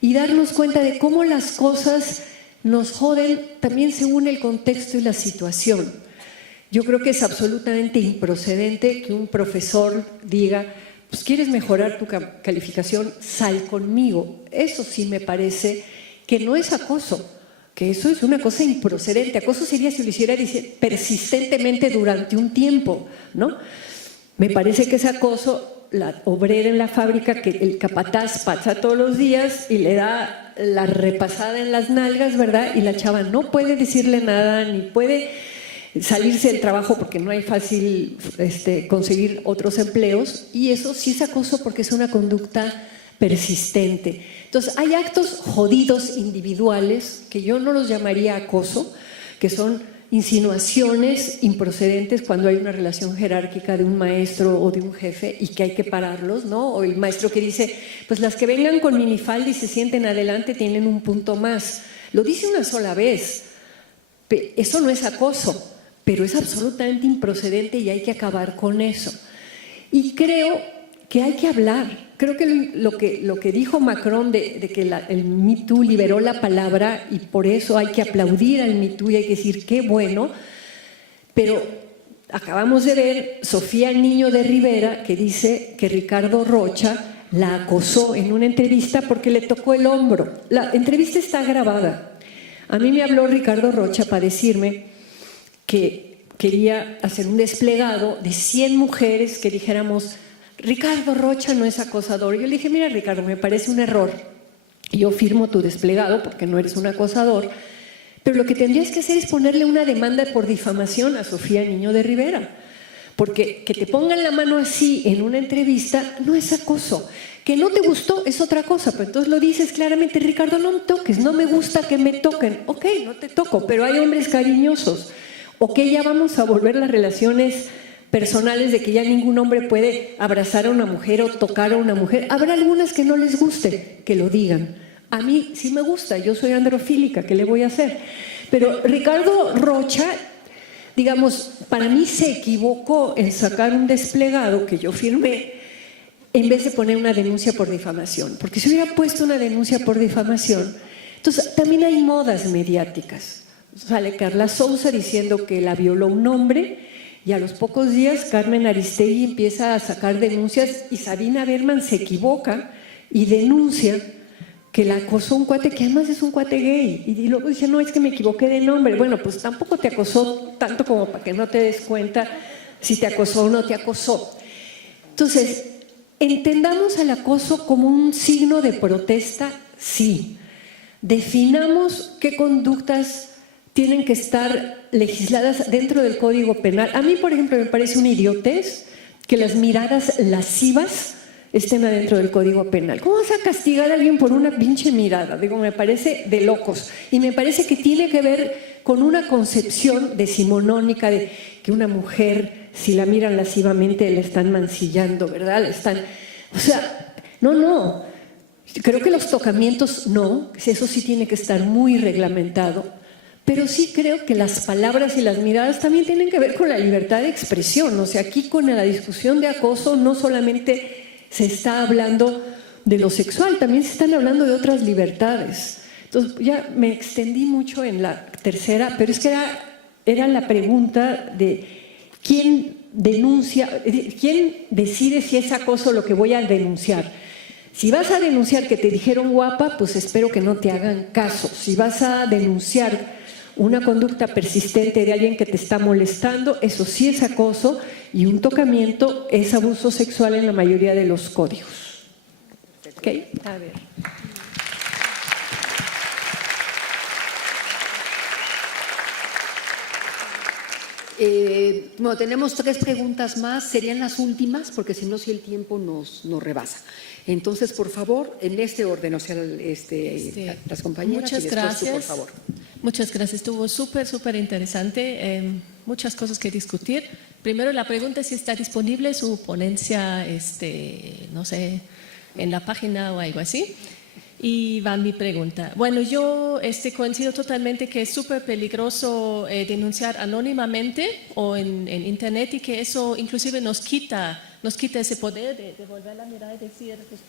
y darnos cuenta de cómo las cosas nos joden también según el contexto y la situación. Yo creo que es absolutamente improcedente que un profesor diga, pues quieres mejorar tu calificación, sal conmigo. Eso sí me parece que no es acoso, que eso es una cosa improcedente. Acoso sería si lo hiciera persistentemente durante un tiempo, ¿no? Me parece que es acoso la obrera en la fábrica que el capataz pasa todos los días y le da la repasada en las nalgas, ¿verdad? Y la chava no puede decirle nada, ni puede salirse del trabajo porque no hay fácil conseguir otros empleos, y eso sí es acoso porque es una conducta persistente. Entonces, hay actos jodidos individuales que yo no los llamaría acoso, que son insinuaciones improcedentes cuando hay una relación jerárquica de un maestro o de un jefe y que hay que pararlos, ¿no? O el maestro que dice, pues las que vengan con minifalda y se sienten adelante tienen un punto más. Lo dice una sola vez. Eso no es acoso, pero es absolutamente improcedente y hay que acabar con eso. Y creo que hay que hablar. Creo que lo que dijo Macron de que el Me Too liberó la palabra y por eso hay que aplaudir al Me Too y hay que decir qué bueno, pero acabamos de ver Sofía Niño de Rivera que dice que Ricardo Rocha la acosó en una entrevista porque le tocó el hombro. La entrevista está grabada. A mí me habló Ricardo Rocha para decirme que quería hacer un desplegado de 100 mujeres que dijéramos Ricardo Rocha no es acosador. Yo le dije, mira Ricardo, me parece un error. Yo firmo tu desplegado porque no eres un acosador, pero lo que tendrías que hacer es ponerle una demanda por difamación a Sofía Niño de Rivera, porque que te pongan la mano así en una entrevista no es acoso. Que no te gustó es otra cosa, pero entonces lo dices claramente, Ricardo, no me toques, no me gusta que me toquen. Ok, no te toco, pero hay hombres cariñosos. Ok, ya vamos a volver las relaciones personales de que ya ningún hombre puede abrazar a una mujer o tocar a una mujer. Habrá algunas que no les guste, que lo digan. A mí sí me gusta, yo soy androfílica, ¿qué le voy a hacer? Pero Ricardo Rocha, digamos, para mí se equivocó en sacar un desplegado que yo firmé en vez de poner una denuncia por difamación. Porque si hubiera puesto una denuncia por difamación, entonces también hay modas mediáticas. Sale Carla Sousa diciendo que la violó un hombre Y a los pocos días Carmen Aristegui empieza a sacar denuncias y Sabina Berman se equivoca y denuncia que la acosó un cuate que además es un cuate gay. Y luego dice, no, es que me equivoqué de nombre. Bueno, pues tampoco te acosó tanto como para que no te des cuenta si te acosó o no te acosó. Entonces, entendamos el acoso como un signo de protesta, sí. Definamos qué conductas tienen que estar legisladas dentro del Código Penal. A mí, por ejemplo, me parece una idiotez que las miradas lascivas estén adentro del Código Penal. ¿Cómo vas a castigar a alguien por una pinche mirada? Digo, me parece de locos. Y me parece que tiene que ver con una concepción decimonónica de que una mujer, si la miran lascivamente, le están mancillando, ¿verdad? Le están... O sea, no. Creo que los tocamientos no, eso sí tiene que estar muy reglamentado. Pero sí creo que las palabras y las miradas también tienen que ver con la libertad de expresión. O sea, aquí con la discusión de acoso no solamente se está hablando de lo sexual, también se están hablando de otras libertades. Entonces, ya me extendí mucho en la tercera, pero es que era la pregunta de quién denuncia, quién decide si es acoso lo que voy a denunciar. Si vas a denunciar que te dijeron guapa, pues espero que no te hagan caso. Si vas a denunciar una conducta persistente de alguien que te está molestando, eso sí es acoso, y un tocamiento es abuso sexual en la mayoría de los códigos. ¿Ok? A ver. Bueno, tenemos 3 preguntas más, serían las últimas, porque si no, si el tiempo nos rebasa. Entonces, por favor, en este orden, o sea, las compañeras. Muchas y después gracias. tú, por favor. Muchas gracias. Estuvo súper interesante. Muchas cosas que discutir. Primero, la pregunta es si está disponible su ponencia, no sé, en la página o algo así. Y va mi pregunta. Bueno, yo coincido totalmente que es súper peligroso denunciar anónimamente o en Internet, y que eso inclusive nos quita ese poder de volver a mirar y decir, pues,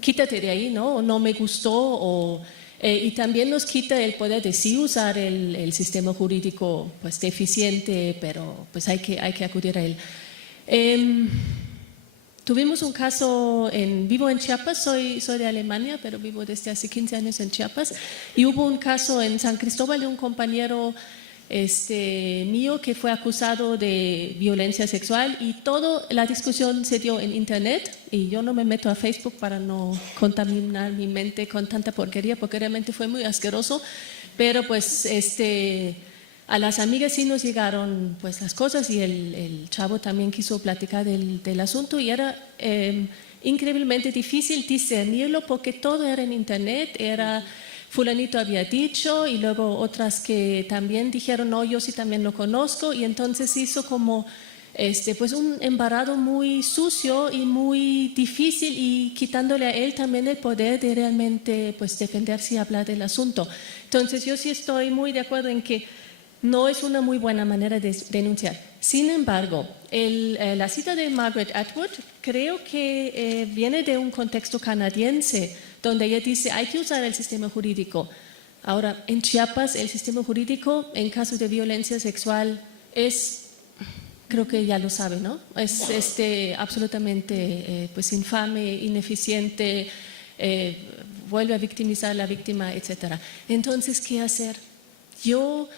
quítate de ahí, ¿no? O no me gustó, y también nos quita el poder de sí usar el sistema jurídico pues deficiente, pero pues hay que acudir a él. Tuvimos un caso, vivo en Chiapas, soy de Alemania, pero vivo desde hace 15 años en Chiapas, y hubo un caso en San Cristóbal de un compañero mío que fue acusado de violencia sexual, y toda la discusión se dio en Internet, y yo no me meto a Facebook para no contaminar mi mente con tanta porquería, porque realmente fue muy asqueroso, pero pues a las amigas sí nos llegaron pues las cosas, y el chavo también quiso platicar del asunto, y era increíblemente difícil discernirlo porque todo era en Internet, era fulanito había dicho y luego otras que también dijeron no, yo sí también lo conozco, y entonces hizo como pues un embarrado muy sucio y muy difícil, y quitándole a él también el poder de realmente pues defenderse y hablar del asunto. Entonces yo sí estoy muy de acuerdo en que no es una muy buena manera de denunciar. Sin embargo, la cita de Margaret Atwood creo que viene de un contexto canadiense, donde ella dice hay que usar el sistema jurídico. Ahora, en Chiapas el sistema jurídico en casos de violencia sexual es, creo que ya lo sabe, ¿no? Es absolutamente pues infame, ineficiente, vuelve a victimizar a la víctima, etc. Entonces, ¿qué hacer? Yo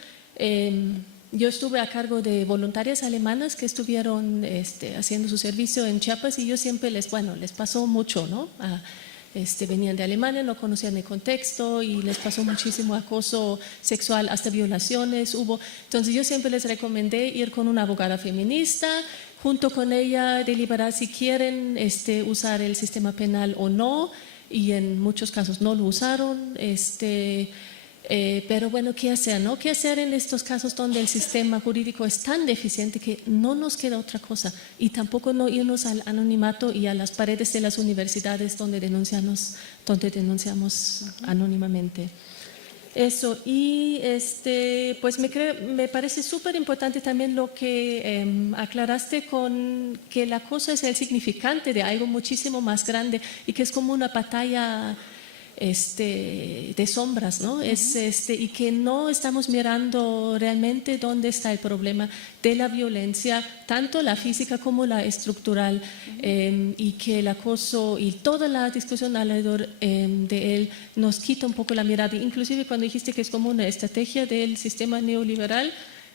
estuve a cargo de voluntarias alemanas que estuvieron haciendo su servicio en Chiapas, y yo siempre les pasó mucho, ¿no? Venían de Alemania, no conocían el contexto y les pasó muchísimo acoso sexual, hasta violaciones hubo. Entonces yo siempre les recomendé ir con una abogada feminista, junto con ella deliberar si quieren usar el sistema penal o no, y en muchos casos no lo usaron. Pero bueno, ¿qué hacer, no? ¿Qué hacer en estos casos donde el sistema jurídico es tan deficiente que no nos queda otra cosa? Y tampoco no irnos al anonimato y a las paredes de las universidades donde denunciamos anónimamente. Eso, y pues me parece súper importante también lo que aclaraste con que la cosa es el significante de algo muchísimo más grande, y que es como una batalla de sombras, ¿no? Y que no estamos mirando realmente dónde está el problema de la violencia, tanto la física como la estructural, y que el acoso y toda la discusión alrededor de él nos quita un poco la mirada. Inclusive cuando dijiste que es como una estrategia del sistema neoliberal,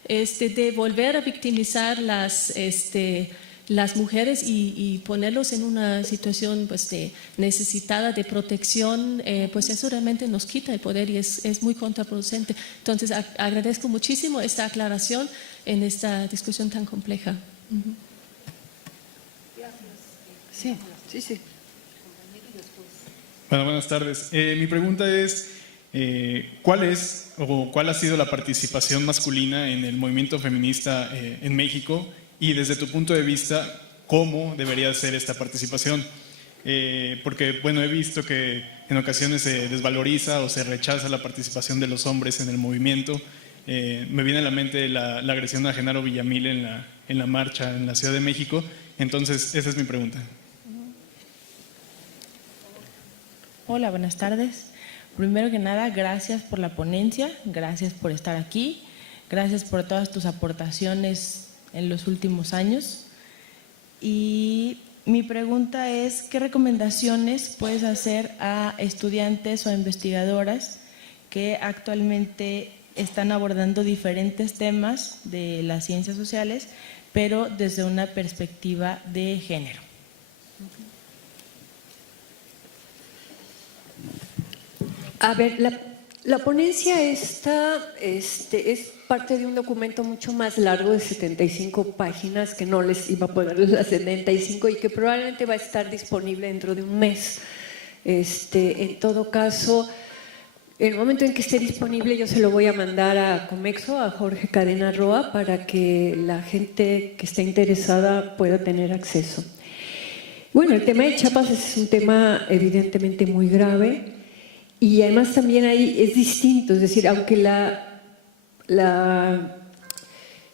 de volver a victimizar las mujeres y ponerlos en una situación pues, necesitada de protección, pues eso realmente nos quita el poder y es muy contraproducente. Entonces agradezco muchísimo esta aclaración en esta discusión tan compleja. Sí, sí, sí. Bueno, buenas tardes. Mi pregunta es, ¿cuál ha sido la participación masculina en el movimiento feminista en México? Y desde tu punto de vista, ¿cómo debería ser esta participación? Porque, bueno, he visto que en ocasiones se desvaloriza o se rechaza la participación de los hombres en el movimiento. Me viene a la mente la agresión a Genaro Villamil en la marcha en la Ciudad de México. Entonces, esa es mi pregunta. Hola, buenas tardes. Primero que nada, gracias por la ponencia, gracias por estar aquí, gracias por todas tus aportaciones en los últimos años. Y mi pregunta es, ¿qué recomendaciones puedes hacer a estudiantes o a investigadoras que actualmente están abordando diferentes temas de las ciencias sociales, pero desde una perspectiva de género? A ver, la ponencia esta es parte de un documento mucho más largo de 75 páginas, que no les iba a poner las 75 y que probablemente va a estar disponible dentro de un mes. En todo caso, en el momento en que esté disponible yo se lo voy a mandar a Comexo, a Jorge Cadena Roa, para que la gente que esté interesada pueda tener acceso. Bueno, el tema de Chiapas es un tema evidentemente muy grave. Y además también ahí es distinto, es decir, aunque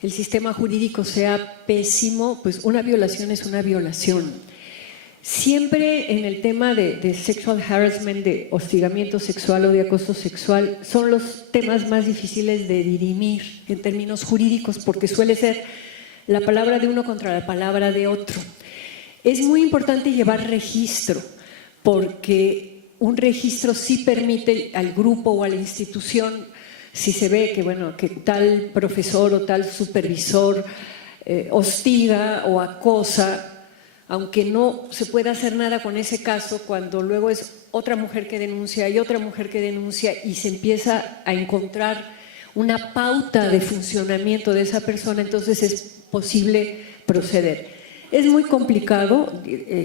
el sistema jurídico sea pésimo, pues una violación es una violación. Siempre en el tema de sexual harassment, de hostigamiento sexual o de acoso sexual, son los temas más difíciles de dirimir en términos jurídicos, porque suele ser la palabra de uno contra la palabra de otro. Es muy importante llevar registro, porque un registro sí permite al grupo o a la institución, si se ve que, bueno, que tal profesor o tal supervisor hostiga o acosa, aunque no se pueda hacer nada con ese caso, cuando luego es otra mujer que denuncia y otra mujer que denuncia y se empieza a encontrar una pauta de funcionamiento de esa persona, entonces es posible proceder. Es muy complicado,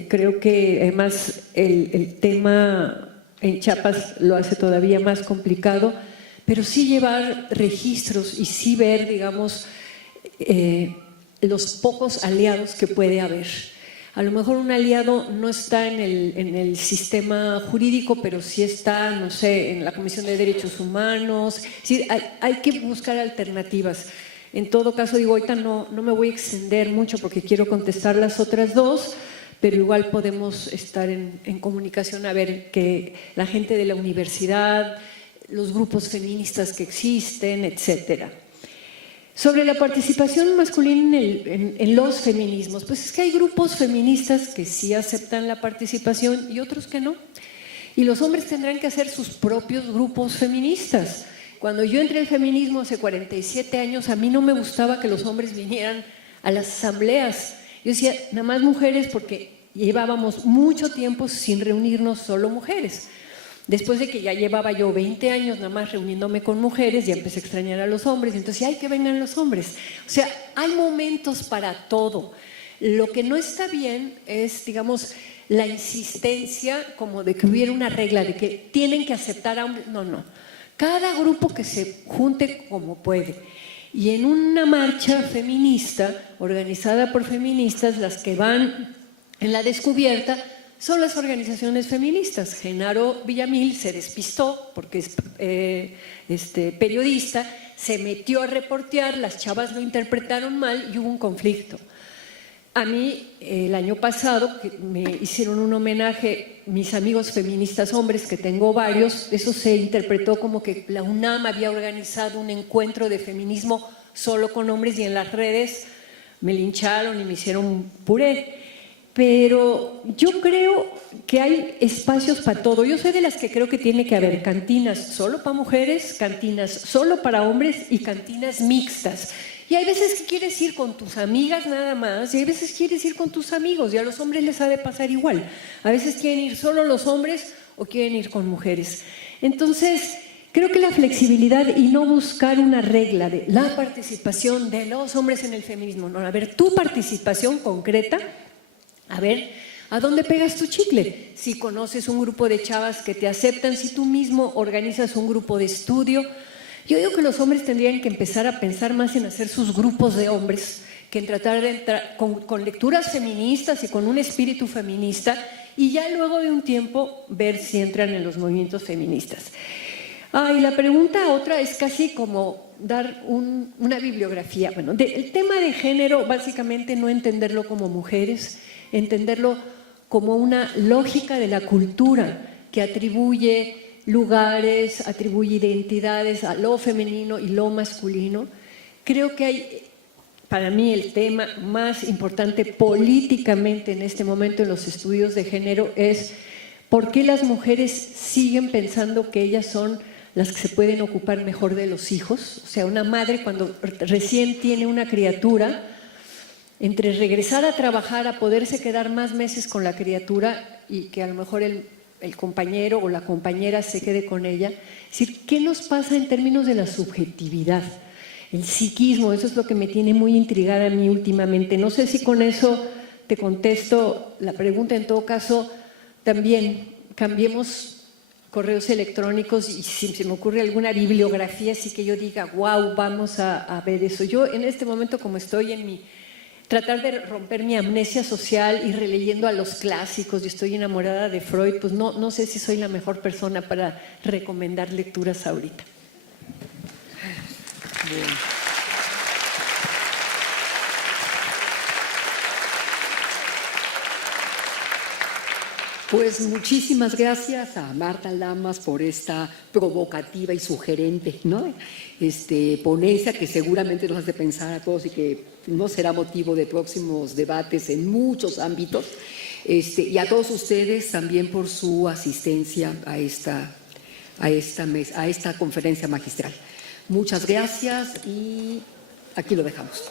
creo que además el tema en Chiapas lo hace todavía más complicado, pero sí llevar registros y sí ver, digamos, los pocos aliados que puede haber. A lo mejor un aliado no está en el sistema jurídico, pero sí está, no sé, en la Comisión de Derechos Humanos. Sí, hay que buscar alternativas. En todo caso, digo, ahorita no me voy a extender mucho porque quiero contestar las otras dos, pero igual podemos estar en comunicación a ver que la gente de la universidad, los grupos feministas que existen, etcétera. Sobre la participación masculina en los feminismos, pues es que hay grupos feministas que sí aceptan la participación y otros que no. Y los hombres tendrán que hacer sus propios grupos feministas. Cuando yo entré al feminismo hace 47 años, a mí no me gustaba que los hombres vinieran a las asambleas. Yo decía, nada más mujeres, porque llevábamos mucho tiempo sin reunirnos solo mujeres. Después de que ya llevaba yo 20 años nada más reuniéndome con mujeres, ya empecé a extrañar a los hombres, entonces ¡ay, que vengan los hombres! O sea, hay momentos para todo. Lo que no está bien es, digamos, la insistencia como de que hubiera una regla de que tienen que aceptar a hombres. No, no. Cada grupo que se junte como puede. Y en una marcha feminista, organizada por feministas, las que van en la descubierta son las organizaciones feministas. Genaro Villamil se despistó porque es periodista, se metió a reportear, las chavas lo interpretaron mal y hubo un conflicto. A mí, el año pasado, que me hicieron un homenaje, mis amigos feministas hombres, que tengo varios, eso se interpretó como que la UNAM había organizado un encuentro de feminismo solo con hombres, y en las redes me lincharon y me hicieron puré. Pero yo creo que hay espacios para todo. Yo soy de las que creo que tiene que haber cantinas solo para mujeres, cantinas solo para hombres y cantinas mixtas. Y hay veces que quieres ir con tus amigas nada más, y hay veces quieres ir con tus amigos, y a los hombres les ha de pasar igual. A veces quieren ir solo los hombres o quieren ir con mujeres. Entonces, creo que la flexibilidad y no buscar una regla de la participación de los hombres en el feminismo, no, a ver, tu participación concreta, a ver, ¿a dónde pegas tu chicle? Si conoces un grupo de chavas que te aceptan, si tú mismo organizas un grupo de estudio. Yo digo que los hombres tendrían que empezar a pensar más en hacer sus grupos de hombres, que en tratar de entrar con lecturas feministas y con un espíritu feminista, y ya luego de un tiempo ver si entran en los movimientos feministas. Y la pregunta otra es casi como dar una bibliografía. Bueno, el tema de género, básicamente no entenderlo como mujeres, entenderlo como una lógica de la cultura que atribuye lugares, atribuye identidades a lo femenino y lo masculino. Creo que hay, para mí, el tema más importante políticamente en este momento en los estudios de género es por qué las mujeres siguen pensando que ellas son las que se pueden ocupar mejor de los hijos. O sea, una madre cuando recién tiene una criatura, entre regresar a trabajar, a poderse quedar más meses con la criatura y que a lo mejor el compañero o la compañera se quede con ella. Es decir, ¿qué nos pasa en términos de la subjetividad? El psiquismo, eso es lo que me tiene muy intrigada a mí últimamente. No sé si con eso te contesto la pregunta. En todo caso, también cambiemos correos electrónicos y si se me ocurre alguna bibliografía así que yo diga, wow, vamos a ver eso. Yo en este momento, como estoy en mi tratar de romper mi amnesia social y releyendo a los clásicos, y estoy enamorada de Freud, pues no sé si soy la mejor persona para recomendar lecturas ahorita. Bien. Pues muchísimas gracias a Marta Lamas por esta provocativa y sugerente, ¿no? Ponencia que seguramente nos hace pensar a todos y que no será motivo de próximos debates en muchos ámbitos. Y a todos ustedes también por su asistencia a esta conferencia magistral. Muchas gracias y aquí lo dejamos.